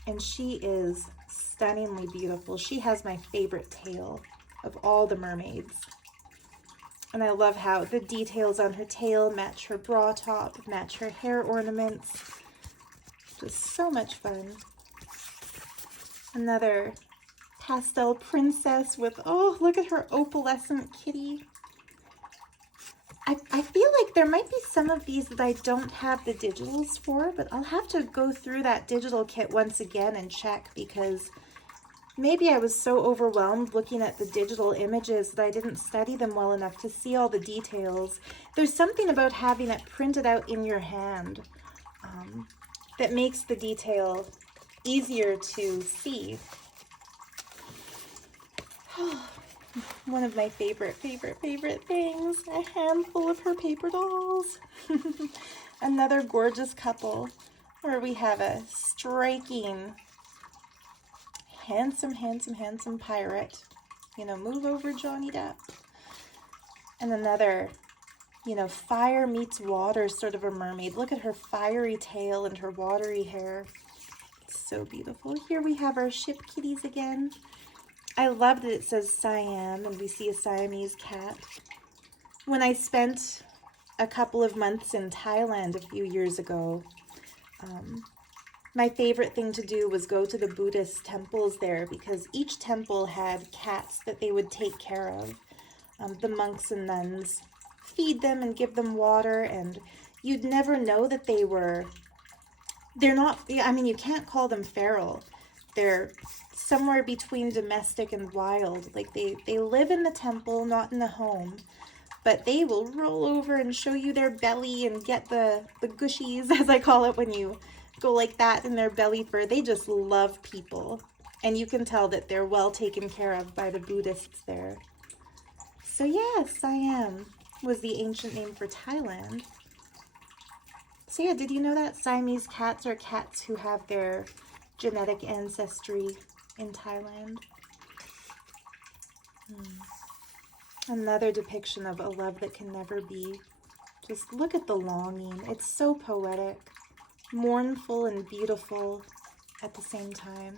And she is stunningly beautiful. She has my favorite tail of all the mermaids. And I love how the details on her tail match her bra top, match her hair ornaments. Just so much fun. Another pastel princess with, oh, look at her opalescent kitty. I feel like there might be some of these that I don't have the digitals for, but I'll have to go through that digital kit once again and check, because maybe I was so overwhelmed looking at the digital images that I didn't study them well enough to see all the details. There's something about having it printed out in your hand that makes the detail easier to see. One of my favorite things, a handful of her paper dolls. Another gorgeous couple where we have a striking, handsome pirate. You know, move over, Johnny Depp. And another, you know, fire meets water sort of a mermaid. Look at her fiery tail and her watery hair. It's so beautiful. Here we have our ship kitties again. I love that it says Siam and we see a Siamese cat. When I spent a couple of months in Thailand a few years ago, my favorite thing to do was go to the Buddhist temples there, because each temple had cats that they would take care of. The monks and nuns feed them and give them water, and you'd never know that they were they're not, I mean, you can't call them feral. They're somewhere between domestic and wild. Like they live in the temple, not in the home, but they will roll over and show you their belly and get the gushies, as I call it, when you go like that in their belly fur. They just love people. And you can tell that they're well taken care of by the Buddhists there. So yes, Siam was the ancient name for Thailand. So yeah, did you know that Siamese cats are cats who have their genetic ancestry in Thailand? Another depiction of a love that can never be. Just look at the longing. It's so poetic, mournful and beautiful at the same time.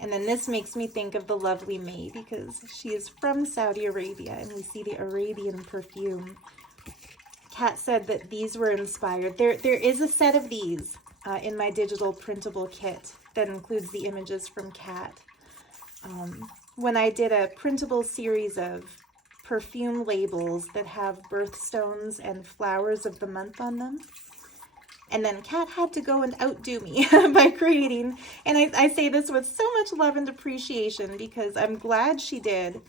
And then this makes me think of the lovely May, because she is from Saudi Arabia and we see the Arabian perfume. Kat said that these were inspired. There is a set of these in my digital printable kit that includes the images from Kat. When I did a printable series of perfume labels that have birthstones and flowers of the month on them. And then Kat had to go and outdo me by creating, and I say this with so much love and appreciation because I'm glad she did.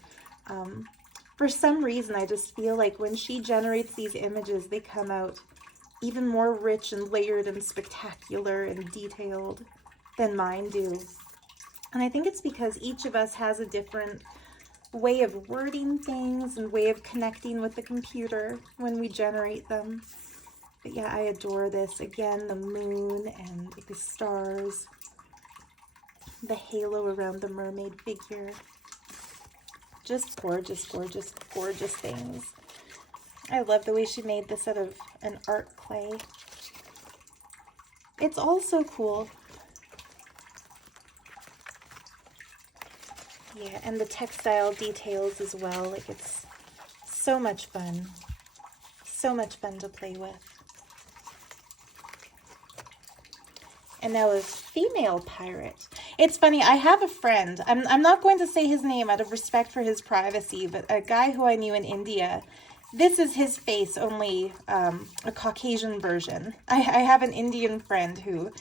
For some reason, I just feel like when she generates these images, they come out even more rich and layered and spectacular and detailed than mine do. And I think it's because each of us has a different way of wording things and way of connecting with the computer when we generate them. But yeah, I adore this. Again, the moon and the stars, the halo around the mermaid figure. Just gorgeous, gorgeous, gorgeous things. I love the way she made this out of an art clay. It's all so cool. Yeah, and the textile details as well. Like, it's so much fun. So much fun to play with. And now a female pirate. It's funny, I have a friend. I'm not going to say his name out of respect for his privacy, but a guy who I knew in India. This is his face, only a Caucasian version. I have an Indian friend who,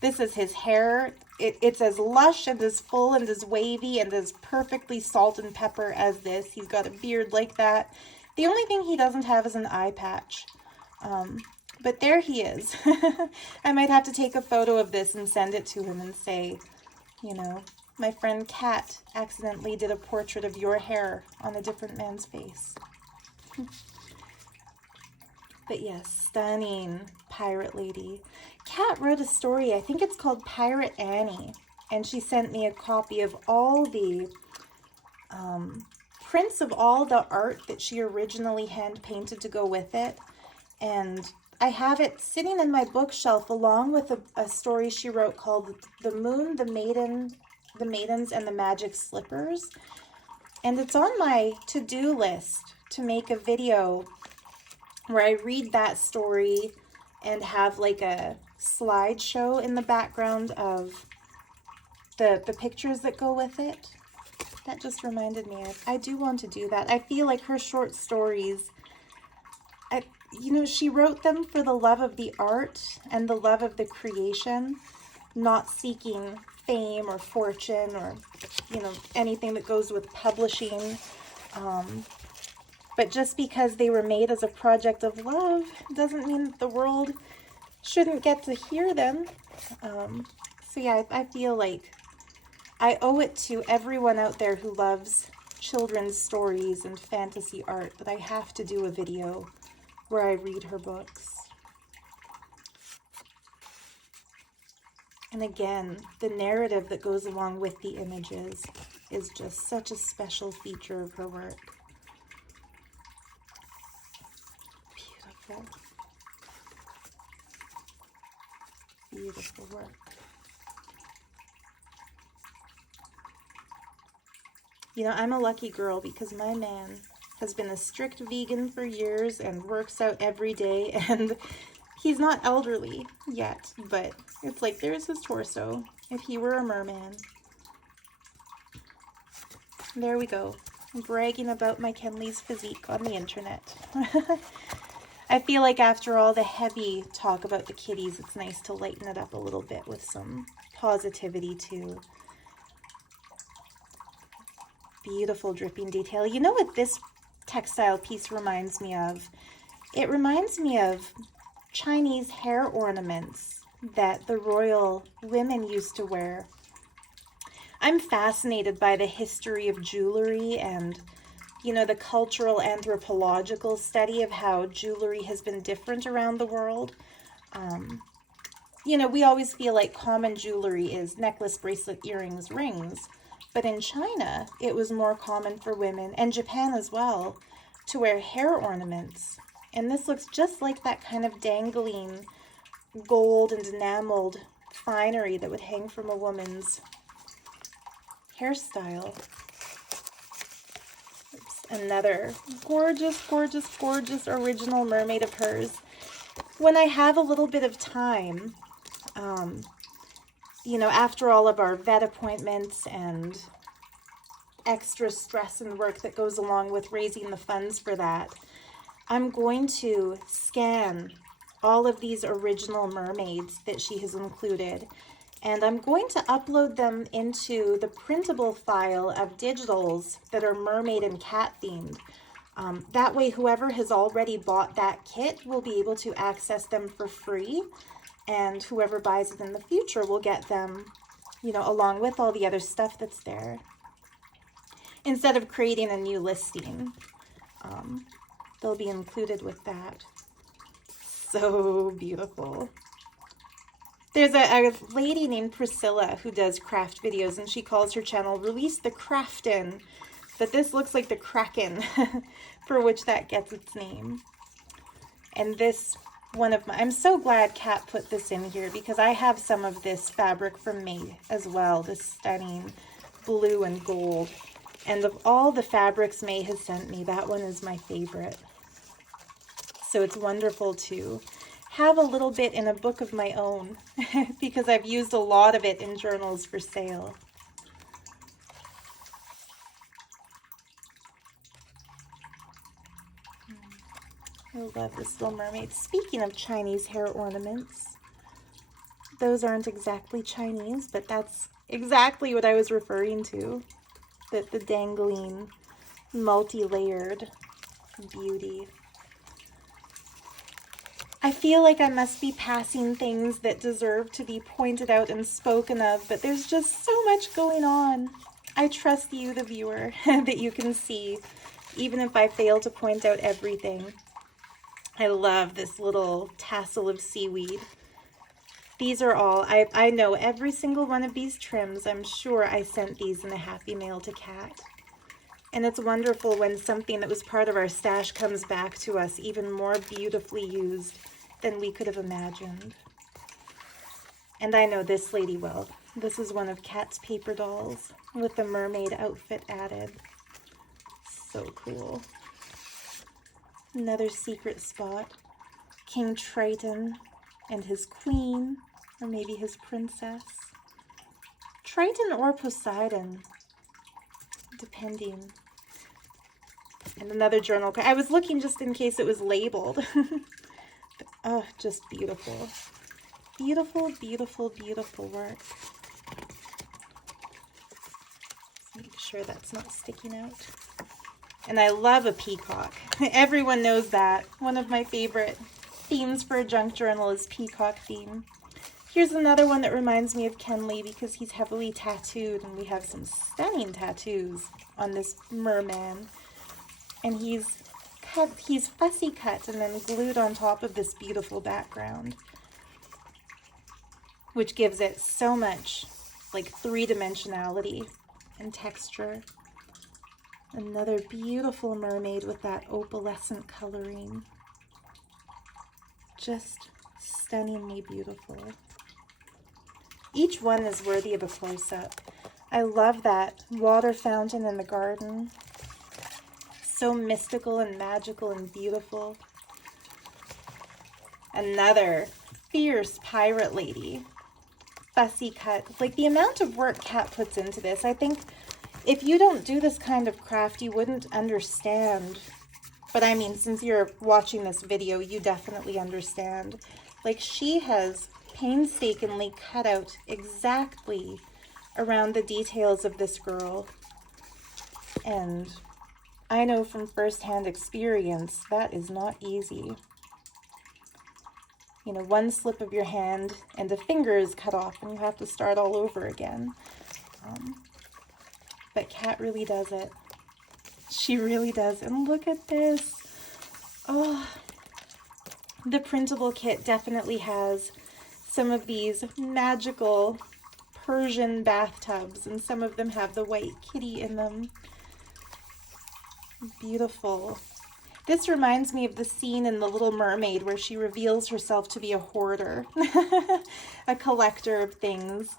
this is his hair. It's as lush and as full and as wavy and as perfectly salt and pepper as this. He's got a beard like that. The only thing he doesn't have is an eye patch. But there he is. I might have to take a photo of this and send it to him and say, you know, my friend Kat accidentally did a portrait of your hair on a different man's face. But yes, stunning pirate lady. Kat wrote a story, I think it's called Pirate Annie, and she sent me a copy of all the prints of all the art that she originally hand painted to go with it. And I have it sitting in my bookshelf along with a story she wrote called The Moon, the Maidens, and the Magic Slippers. And it's on my to-do list to make a video where I read that story and have like a slideshow in the background of the pictures that go with it. That just reminded me, I do want to do that. I feel like her short stories, you know, she wrote them for the love of the art and the love of the creation, not seeking fame or fortune or, you know, anything that goes with publishing. But just because they were made as a project of love doesn't mean that the world shouldn't get to hear them. So yeah, I feel like I owe it to everyone out there who loves children's stories and fantasy art that I have to do a video where I read her books. And again, the narrative that goes along with the images is just such a special feature of her work. Beautiful. Beautiful work. You know, I'm a lucky girl because my man has been a strict vegan for years and works out every day, and he's not elderly yet, but it's like there's his torso if he were a merman. There we go. I'm bragging about my Kenley's physique on the internet. I feel like after all the heavy talk about the kitties, it's nice to lighten it up a little bit with some positivity too. Beautiful dripping detail. You know what this textile piece reminds me of? It reminds me of Chinese hair ornaments that the royal women used to wear. I'm fascinated by the history of jewelry and, you know, the cultural anthropological study of how jewelry has been different around the world. You know, we always feel like common jewelry is necklace, bracelet, earrings, rings. But in China, it was more common for women, and Japan as well, to wear hair ornaments. And this looks just like that kind of dangling gold and enameled finery that would hang from a woman's hairstyle. It's another gorgeous, gorgeous, gorgeous original mermaid of hers. When I have a little bit of time, you know, after all of our vet appointments and extra stress and work that goes along with raising the funds for that, I'm going to scan all of these original mermaids that she has included, and I'm going to upload them into the printable file of digitals that are mermaid and cat themed. That way, whoever has already bought that kit will be able to access them for free, and whoever buys it in the future will get them, you know, along with all the other stuff that's there, instead of creating a new listing. They'll be included with that. So beautiful. There's a lady named Priscilla who does craft videos, and she calls her channel Release the Craftin', but this looks like the Kraken for which that gets its name. And this one of my, I'm so glad Kat put this in here because I have some of this fabric from May as well, this stunning blue and gold. And of all the fabrics May has sent me, that one is my favorite. So it's wonderful to have a little bit in a book of my own because I've used a lot of it in journals for sale. I love this little mermaid. Speaking of Chinese hair ornaments, those aren't exactly Chinese, but that's exactly what I was referring to. The dangling, multi-layered beauty. I feel like I must be passing things that deserve to be pointed out and spoken of, but there's just so much going on. I trust you, the viewer, that you can see, even if I fail to point out everything. I love this little tassel of seaweed. These are all, I know every single one of these trims. I'm sure I sent these in a happy mail to Kat. And it's wonderful when something that was part of our stash comes back to us even more beautifully used than we could have imagined. And I know this lady will. This is one of Kat's paper dolls with the mermaid outfit added. So cool. Another secret spot. King Triton and his queen, or maybe his princess. Triton or Poseidon, depending. And another journal. I was looking just in case it was labeled. But, oh, just beautiful. Beautiful, beautiful, beautiful work. Make sure that's not sticking out. And I love a peacock. Everyone knows that. One of my favorite themes for a junk journal is peacock theme. Here's another one that reminds me of Kenley because he's heavily tattooed, and we have some stunning tattoos on this merman. And he's fussy cut and then glued on top of this beautiful background, which gives it so much like three-dimensionality and texture. Another beautiful mermaid with that opalescent coloring. Just stunningly beautiful. Each one is worthy of a close-up. I love that water fountain in the garden. So mystical and magical and beautiful. Another fierce pirate lady. Fussy cut. Like the amount of work Kat puts into this, I think if you don't do this kind of craft, you wouldn't understand But I mean, since you're watching this video, you definitely understand. Like, she has painstakingly cut out exactly around the details of this girl. And I know from firsthand experience, that is not easy. You know, one slip of your hand and the finger is cut off and you have to start all over again. But Kat really does it. She really does. And look at this. Oh, the printable kit definitely has some of these magical Persian bathtubs, and some of them have the white kitty in them. Beautiful. This reminds me of the scene in The Little Mermaid where she reveals herself to be a hoarder, a collector of things.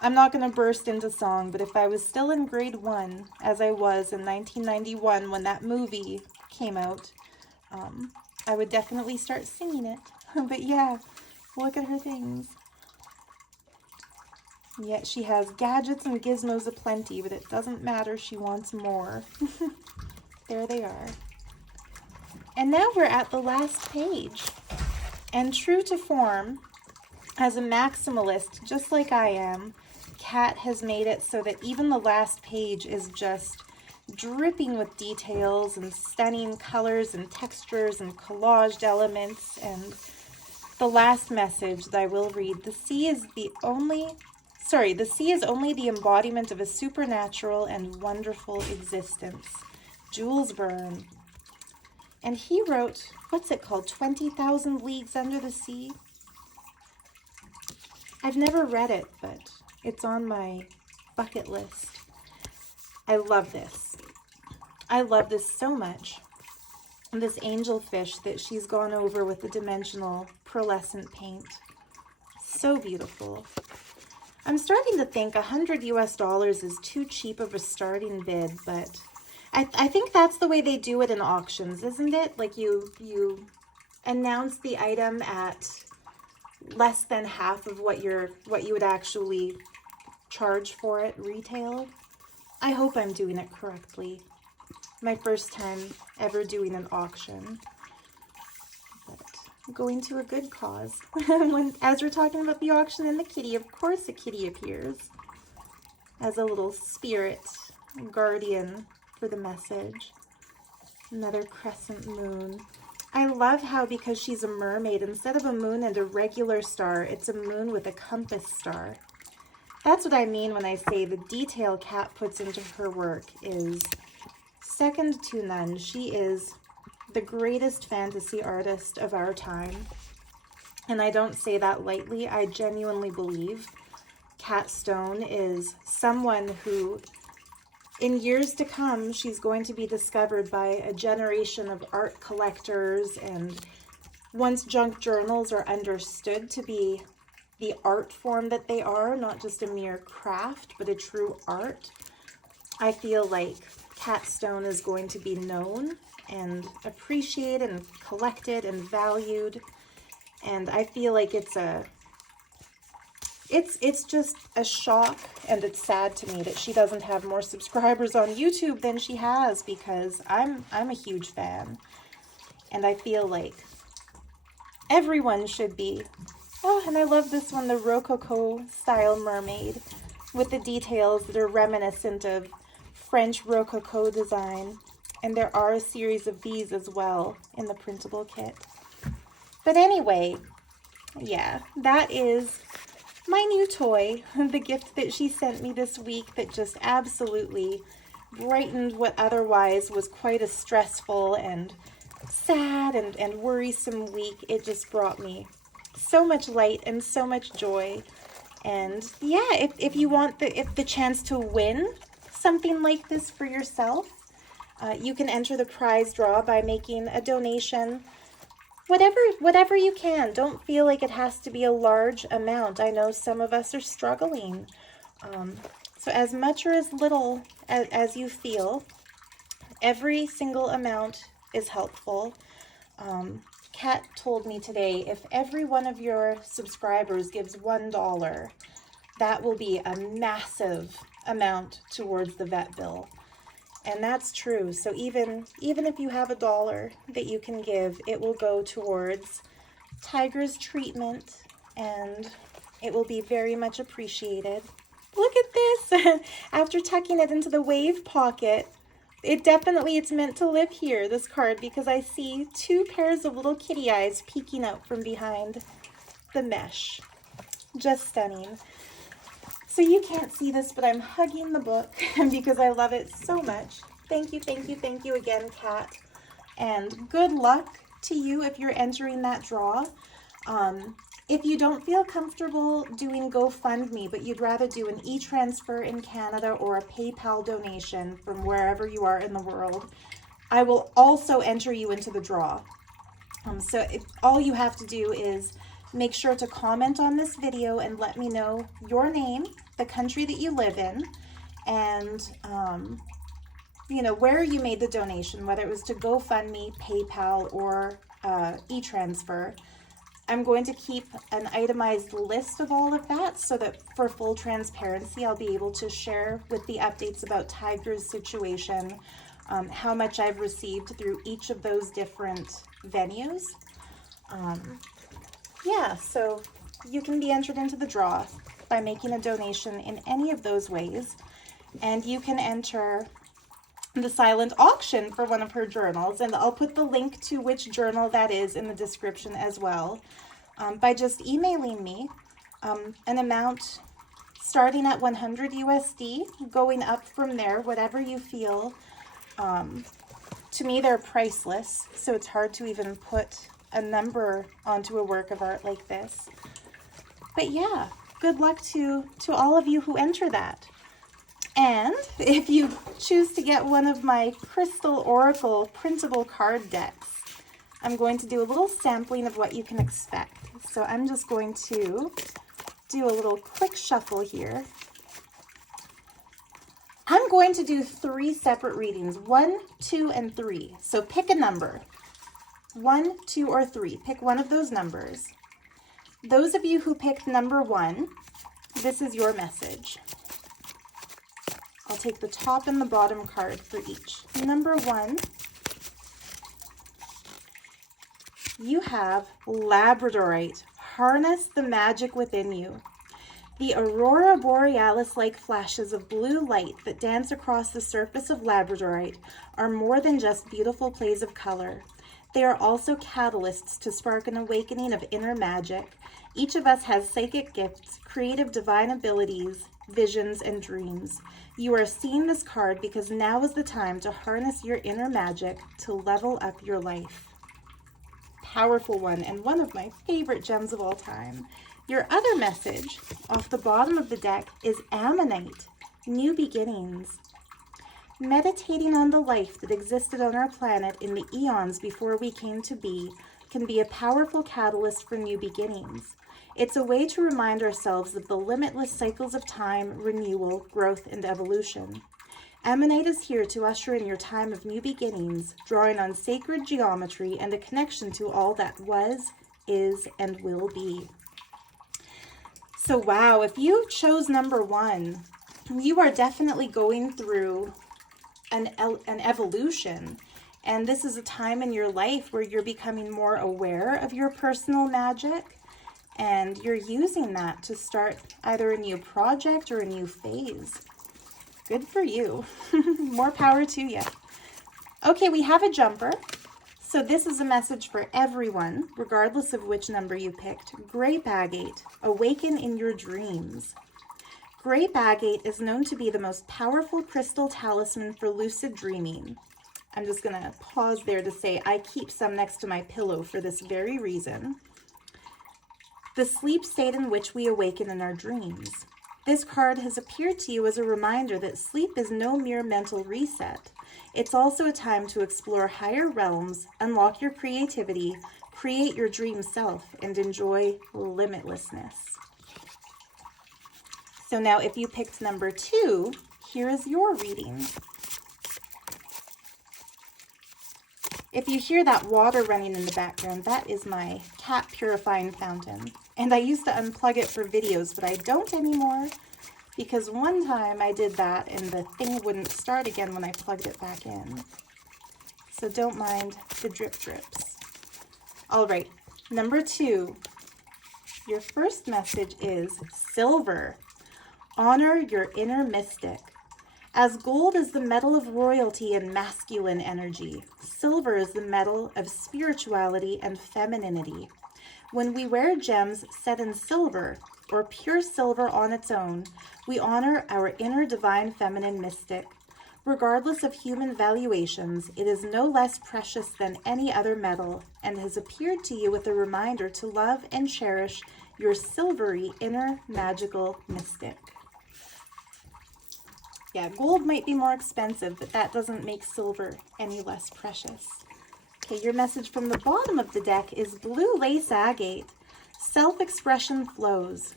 I'm not going to burst into song, but if I was still in grade 1, as I was in 1991 when that movie came out, I would definitely start singing it. But yeah, look at her things. Yet she has gadgets and gizmos aplenty, but it doesn't matter, she wants more. There they are. And now we're at the last page. And true to form, as a maximalist, just like I am, Kat has made it so that even the last page is just dripping with details and stunning colors and textures and collaged elements. And the last message that I will read, the sea is only the embodiment of a supernatural and wonderful existence. Jules Verne. And he wrote, what's it called, 20,000 Leagues Under the Sea? I've never read it, but it's on my bucket list. I love this. I love this so much. And this angelfish that she's gone over with the dimensional pearlescent paint. So beautiful. I'm starting to think $100 US is too cheap of a starting bid, but I think that's the way they do it in auctions, isn't it? Like you announce the item at less than half of what you would actually charge for it retail. I hope I'm doing it correctly. My first time ever doing an auction. But going to a good cause. As we're talking about the auction and the kitty, of course a kitty appears as a little spirit guardian for the message. Another crescent moon. I love how, because she's a mermaid, instead of a moon and a regular star, it's a moon with a compass star. That's what I mean when I say the detail Kat puts into her work is second to none. She is the greatest fantasy artist of our time. And I don't say that lightly. I genuinely believe Kat Stone is someone who, in years to come, she's going to be discovered by a generation of art collectors, and once junk journals are understood to be the art form that they are, not just a mere craft, but a true art, I feel like Kat Stone is going to be known and appreciated and collected and valued. And I feel like it's just a shock, and it's sad to me that she doesn't have more subscribers on YouTube than she has, because I'm a huge fan. And I feel like everyone should be. Oh, and I love this one, the Rococo style mermaid with the details that are reminiscent of French Rococo design. And there are a series of these as well in the printable kit. But anyway, yeah, that is my new toy, the gift that she sent me this week that just absolutely brightened what otherwise was quite a stressful and sad and worrisome week. It just brought me so much light and so much joy. And yeah, if you want the chance to win something like this for yourself, you can enter the prize draw by making a donation. Whatever you can. Don't feel like it has to be a large amount. I know some of us are struggling. So as much or as little as you feel, every single amount is helpful. Kat told me today, if every one of your subscribers gives $1, that will be a massive amount towards the vet bill. And that's true. So even if you have $1 that you can give, it will go towards Tiger's treatment, and it will be very much appreciated. Look at this. After tucking it into the wave pocket, it's meant to live here, this card, because I see 2 pairs of little kitty eyes peeking out from behind the mesh. Just stunning. So you can't see this, but I'm hugging the book because I love it so much. Thank you, thank you, thank you again, Kat. And good luck to you if you're entering that draw. If you don't feel comfortable doing GoFundMe, but you'd rather do an e-transfer in Canada or a PayPal donation from wherever you are in the world, I will also enter you into the draw. All you have to do is make sure to comment on this video and let me know your name, the country that you live in, and where you made the donation, whether it was to GoFundMe, PayPal, or e-transfer. I'm going to keep an itemized list of all of that so that for full transparency, I'll be able to share with the updates about Tiger's situation, how much I've received through each of those different venues. Yeah, so you can be entered into the draw by making a donation in any of those ways, and you can enter the silent auction for one of her journals, and I'll put the link to which journal that is in the description as well, by just emailing me an amount starting at 100 USD, going up from there, whatever you feel. To me, they're priceless, so it's hard to even put a number onto a work of art like this. But yeah, good luck to all of you who enter that. And if you choose to get one of my Crystal Oracle printable card decks, I'm going to do a little sampling of what you can expect. So I'm just going to do a little quick shuffle here. I'm going to do 3 separate readings, 1, 2, and 3. So pick a number, 1, 2, or 3. Pick one of those numbers. Those of you who picked number 1, this is your message. I'll take the top and the bottom card for each. Number 1, you have Labradorite. Harness the magic within you. The aurora borealis-like flashes of blue light that dance across the surface of Labradorite are more than just beautiful plays of color. They are also catalysts to spark an awakening of inner magic. Each of us has psychic gifts, creative divine abilities, visions, and dreams. You are seeing this card because now is the time to harness your inner magic to level up your life. Powerful one, and one of my favorite gems of all time. Your other message off the bottom of the deck is Ammonite, new beginnings. Meditating on the life that existed on our planet in the eons before we came to be can be a powerful catalyst for new beginnings. It's a way to remind ourselves of the limitless cycles of time, renewal, growth, and evolution. Ammonite is here to usher in your time of new beginnings, drawing on sacred geometry and a connection to all that was, is, and will be. So wow, if you chose number 1, you are definitely going through an evolution. And this is a time in your life where you're becoming more aware of your personal magic, and you're using that to start either a new project or a new phase. Good for you. More power to you. Okay, we have a jumper. So this is a message for everyone, regardless of which number you picked. Grape agate, awaken in your dreams. Grape agate is known to be the most powerful crystal talisman for lucid dreaming. I'm just going to pause there to say I keep some next to my pillow for this very reason. The sleep state in which we awaken in our dreams. This card has appeared to you as a reminder that sleep is no mere mental reset. It's also a time to explore higher realms, unlock your creativity, create your dream self, and enjoy limitlessness. So now if you picked number 2, here is your reading. If you hear that water running in the background, that is my cat purifying fountain. And I used to unplug it for videos, but I don't anymore because one time I did that and the thing wouldn't start again when I plugged it back in. So don't mind the drip drips. All right, number 2. Your first message is silver. Honor your inner mystic. As gold is the metal of royalty and masculine energy, silver is the metal of spirituality and femininity. When we wear gems set in silver, or pure silver on its own, we honor our inner divine feminine mystic. Regardless of human valuations, it is no less precious than any other metal and has appeared to you with a reminder to love and cherish your silvery inner magical mystic. Yeah, gold might be more expensive, but that doesn't make silver any less precious. Okay, your message from the bottom of the deck is blue lace agate. Self-expression flows.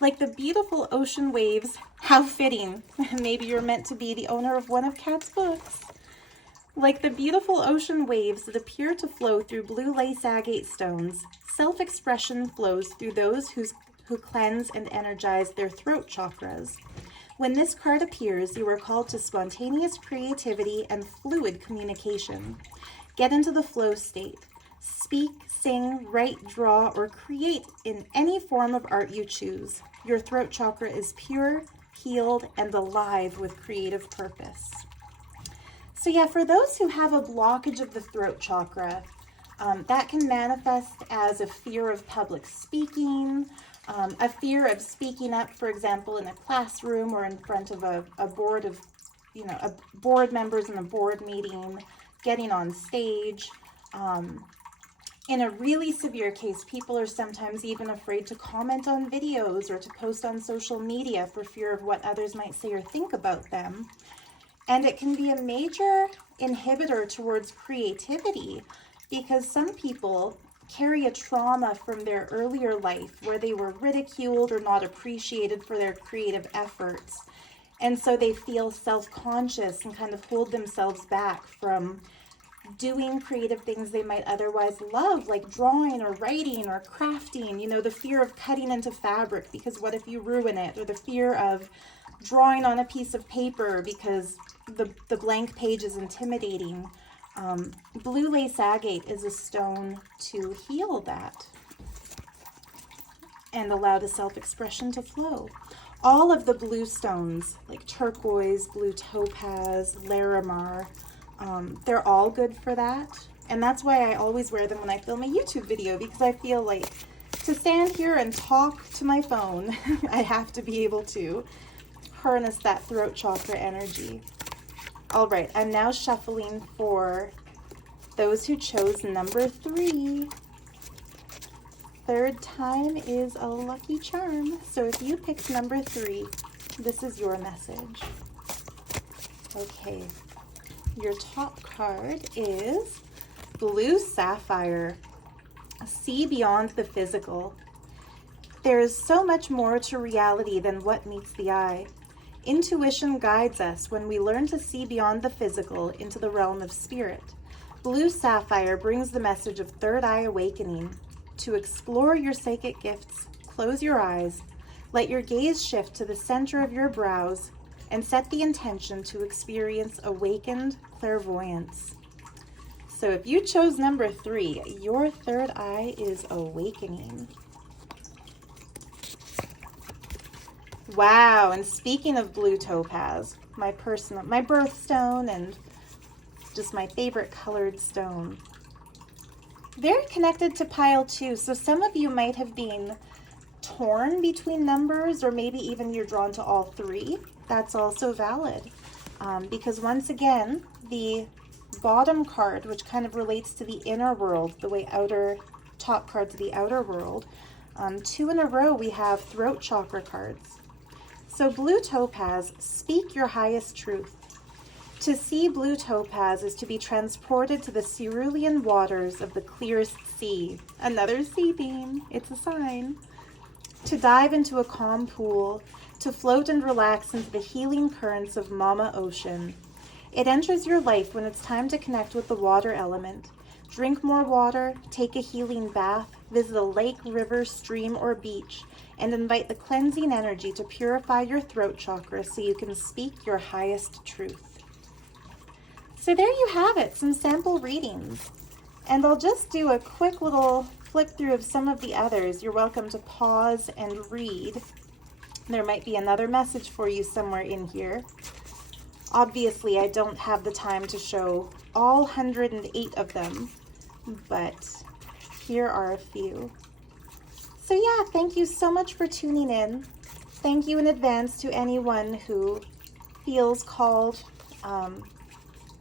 Like the beautiful ocean waves, how fitting. Maybe you're meant to be the owner of one of Kat's books. Like the beautiful ocean waves that appear to flow through blue lace agate stones, self-expression flows through those who cleanse and energize their throat chakras. When this card appears, you are called to spontaneous creativity and fluid communication. Get into the flow state. Speak, sing, write, draw, or create in any form of art you choose. Your throat chakra is pure, healed, and alive with creative purpose. So yeah, for those who have a blockage of the throat chakra, that can manifest as a fear of public speaking, a fear of speaking up, for example, in a classroom or in front of a board of, a board members in a board meeting, getting on stage. In a really severe case, people are sometimes even afraid to comment on videos or to post on social media for fear of what others might say or think about them. And it can be a major inhibitor towards creativity because some people carry a trauma from their earlier life where they were ridiculed or not appreciated for their creative efforts. And so they feel self-conscious and kind of hold themselves back from doing creative things they might otherwise love, like drawing or writing or crafting, the fear of cutting into fabric because what if you ruin it, or the fear of drawing on a piece of paper because the blank page is intimidating. Blue lace agate is a stone to heal that and allow the self-expression to flow. All of the blue stones, like turquoise, blue topaz, larimar, they're all good for that. And that's why I always wear them when I film a YouTube video, because I feel like to stand here and talk to my phone, I have to be able to harness that throat chakra energy. All right, I'm now shuffling for those who chose number 3. Third time is a lucky charm. So if you picked number 3, this is your message. Okay. Your top card is Blue Sapphire. See beyond the physical. There is so much more to reality than what meets the eye. Intuition guides us when we learn to see beyond the physical into the realm of spirit. Blue Sapphire brings the message of third eye awakening. To explore your psychic gifts, close your eyes, let your gaze shift to the center of your brows, and set the intention to experience awakened clairvoyance. So if you chose number 3, your third eye is awakening. Wow, and speaking of blue topaz, my birthstone and just my favorite colored stone. Very connected to pile 2, so some of you might have been torn between numbers, or maybe even you're drawn to all 3. That's also valid, because once again, the bottom card, which kind of relates to the inner world, the way top card to the outer world, 2 in a row we have throat chakra cards. So blue topaz, speak your highest truth. To see blue topaz is to be transported to the cerulean waters of the clearest sea. Another sea theme, it's a sign. To dive into a calm pool, to float and relax into the healing currents of Mama Ocean. It enters your life when it's time to connect with the water element. Drink more water, take a healing bath, visit a lake, river, stream, or beach. and invite the cleansing energy to purify your throat chakra so you can speak your highest truth. So there you have it, some sample readings. And I'll just do a quick little flip through of some of the others. You're welcome to pause and read. There might be another message for you somewhere in here. Obviously, I don't have the time to show all 108 of them, but here are a few. So yeah, thank you so much for tuning in. Thank you in advance to anyone who feels called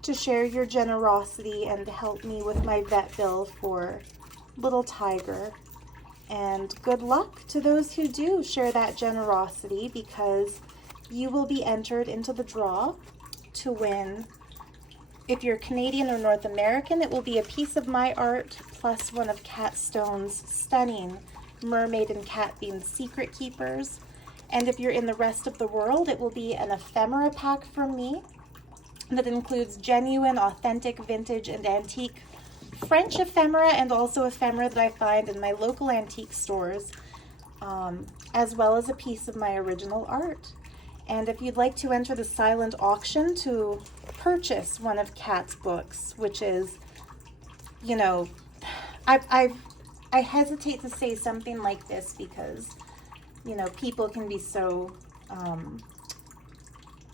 to share your generosity and help me with my vet bill for little Tiger. And good luck to those who do share that generosity, because you will be entered into the draw to win. If you're Canadian or North American, it will be a piece of my art plus one of Cat Stone's stunning mermaid and cat themed secret keepers. And if you're in the rest of the world, it will be an ephemera pack from me that includes genuine, authentic, vintage, and antique French ephemera, and also ephemera that I find in my local antique stores, as well as a piece of my original art. And if you'd like to enter the silent auction to purchase one of Kat's books, which is, you know, I hesitate to say something like this because, you know, people can be so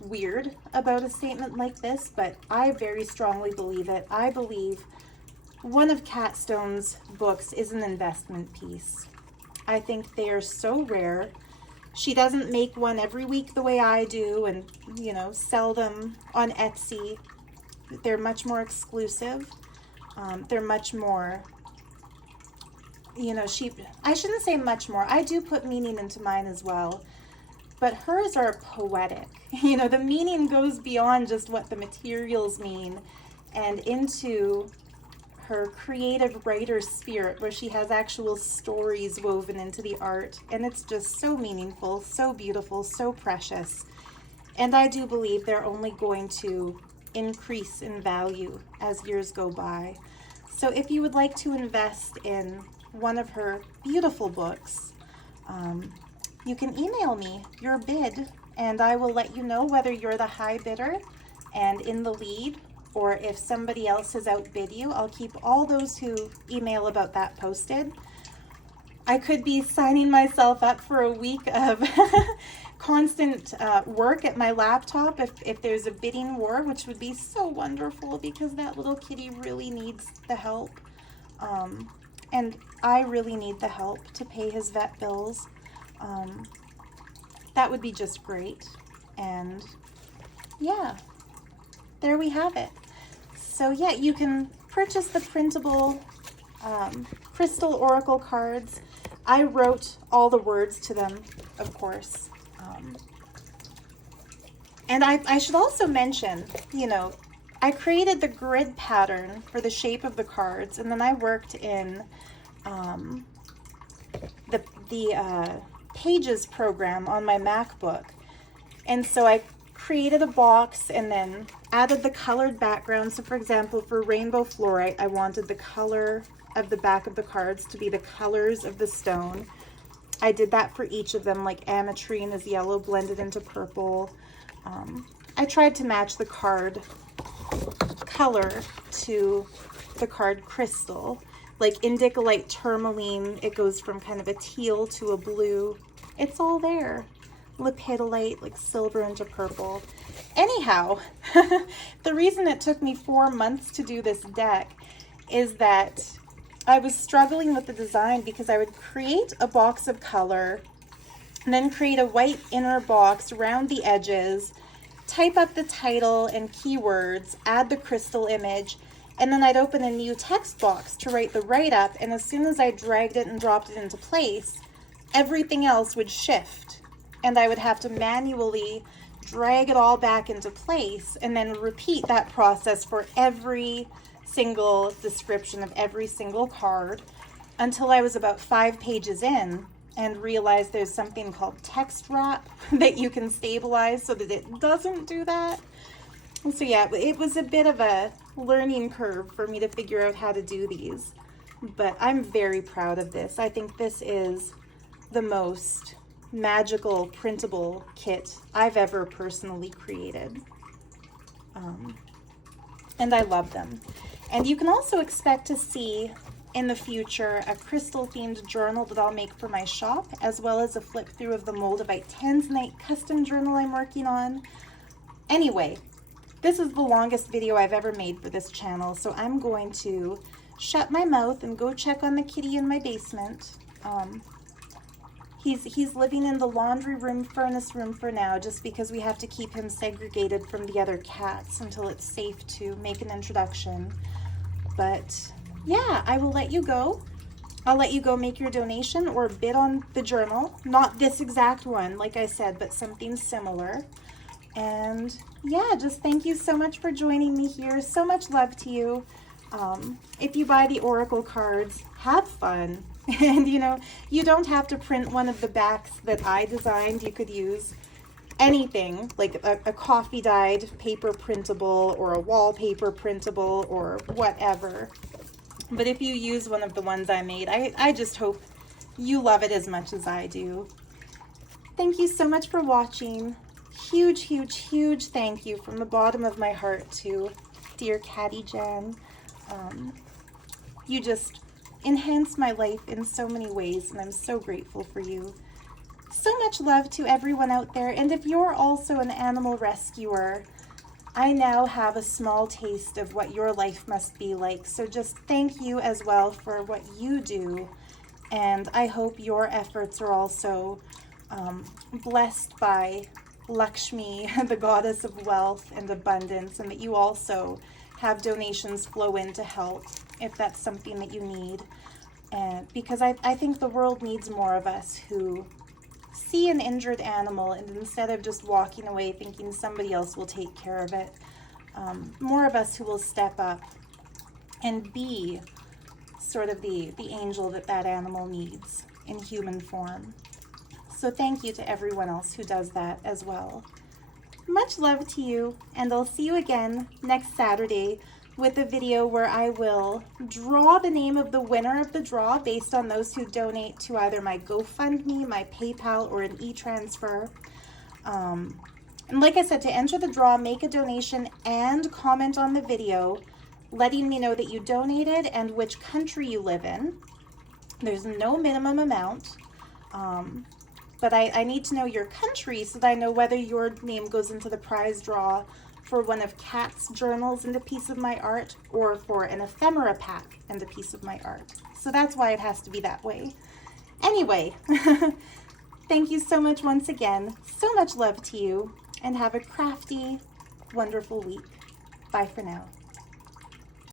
weird about a statement like this, but I very strongly believe it. I believe one of Cat Stone's books is an investment piece. I think they are so rare. She doesn't make one every week the way I do and, you know, sell them on Etsy. They're much more exclusive. They're much more, you know, I shouldn't say much more. I do put meaning into mine as well. But hers are poetic. You know, the meaning goes beyond just what the materials mean and into her creative writer spirit, where she has actual stories woven into the art. And it's just so meaningful, so beautiful, so precious. And I do believe they're only going to increase in value as years go by. So if you would like to invest in one of her beautiful books, you can email me your bid, and I will let you know whether you're the high bidder and in the lead, or if somebody else has outbid you. I'll keep all those who email about that posted. I could be signing myself up for a week of constant work at my laptop if there's a bidding war, which would be so wonderful because that little kitty really needs the help. And I really need the help to pay his vet bills. That would be just great. And yeah, there we have it. So yeah, you can purchase the printable crystal oracle cards. I wrote all the words to them, of course. And I should also mention, you know, I created the grid pattern for the shape of the cards, and then I worked in the Pages program on my MacBook. And so I created a box and then added the colored background. So for example, for Rainbow Fluorite, I wanted the color of the back of the cards to be the colors of the stone. I did that for each of them, like ametrine is yellow blended into purple. I tried to match the card color to the card crystal. Like indicolite tourmaline, it goes from kind of a teal to a blue. It's all there. Lepidolite, like silver into purple. Anyhow, the reason it took me 4 months to do this deck is that I was struggling with the design because I would create a box of color and then create a white inner box around the edges, type up the title and keywords, add the crystal image, and then I'd open a new text box to write the write-up, and as soon as I dragged it and dropped it into place, everything else would shift, and I would have to manually drag it all back into place and then repeat that process for every single description of every single card until I was about 5 pages in and realized there's something called text wrap that you can stabilize so that it doesn't do that. And so yeah, it was a bit of a learning curve for me to figure out how to do these, but I'm very proud of this. I think this is the most magical printable kit I've ever personally created. And I love them. And you can also expect to see in the future a crystal themed journal that I'll make for my shop, as well as a flip through of the Moldavite Tanzanite custom journal I'm working on. Anyway, this is the longest video I've ever made for this channel, so I'm going to shut my mouth and go check on the kitty in my basement. He's living in the laundry room, furnace room for now, just because we have to keep him segregated from the other cats until it's safe to make an introduction. But yeah, I will let you go. I'll let you go make your donation or bid on the journal. Not this exact one, like I said, but something similar. And yeah, just thank you so much for joining me here. So much love to you. If you buy the Oracle cards, have fun. And you know, you don't have to print one of the backs that I designed. You could use anything, like a coffee dyed paper printable or a wallpaper printable or whatever. But if you use one of the ones I made, I just hope you love it as much as I do. Thank you so much for watching. Huge, huge, huge thank you from the bottom of my heart to dear Catty Jen. You just enhance my life in so many ways, and I'm so grateful for you. So much love to everyone out there, and if you're also an animal rescuer, I now have a small taste of what your life must be like, so just thank you as well for what you do, and I hope your efforts are also blessed by Lakshmi, the goddess of wealth and abundance, and that you also have donations flow in to help if that's something that you need. And because I think the world needs more of us who see an injured animal and instead of just walking away thinking somebody else will take care of it, more of us who will step up and be sort of the angel that that animal needs in human form. So thank you to everyone else who does that as well. Much love to you, and I'll see you again next Saturday with a video where I will draw the name of the winner of the draw based on those who donate to either my GoFundMe, my PayPal, or an e-transfer. And like I said, to enter the draw, make a donation and comment on the video letting me know that you donated and which country you live in. There's no minimum amount. But I need to know your country so that I know whether your name goes into the prize draw for one of Kat's journals and a piece of my art, or for an ephemera pack and a piece of my art. So that's why it has to be that way. Anyway, thank you so much once again. So much love to you, and have a crafty, wonderful week. Bye for now.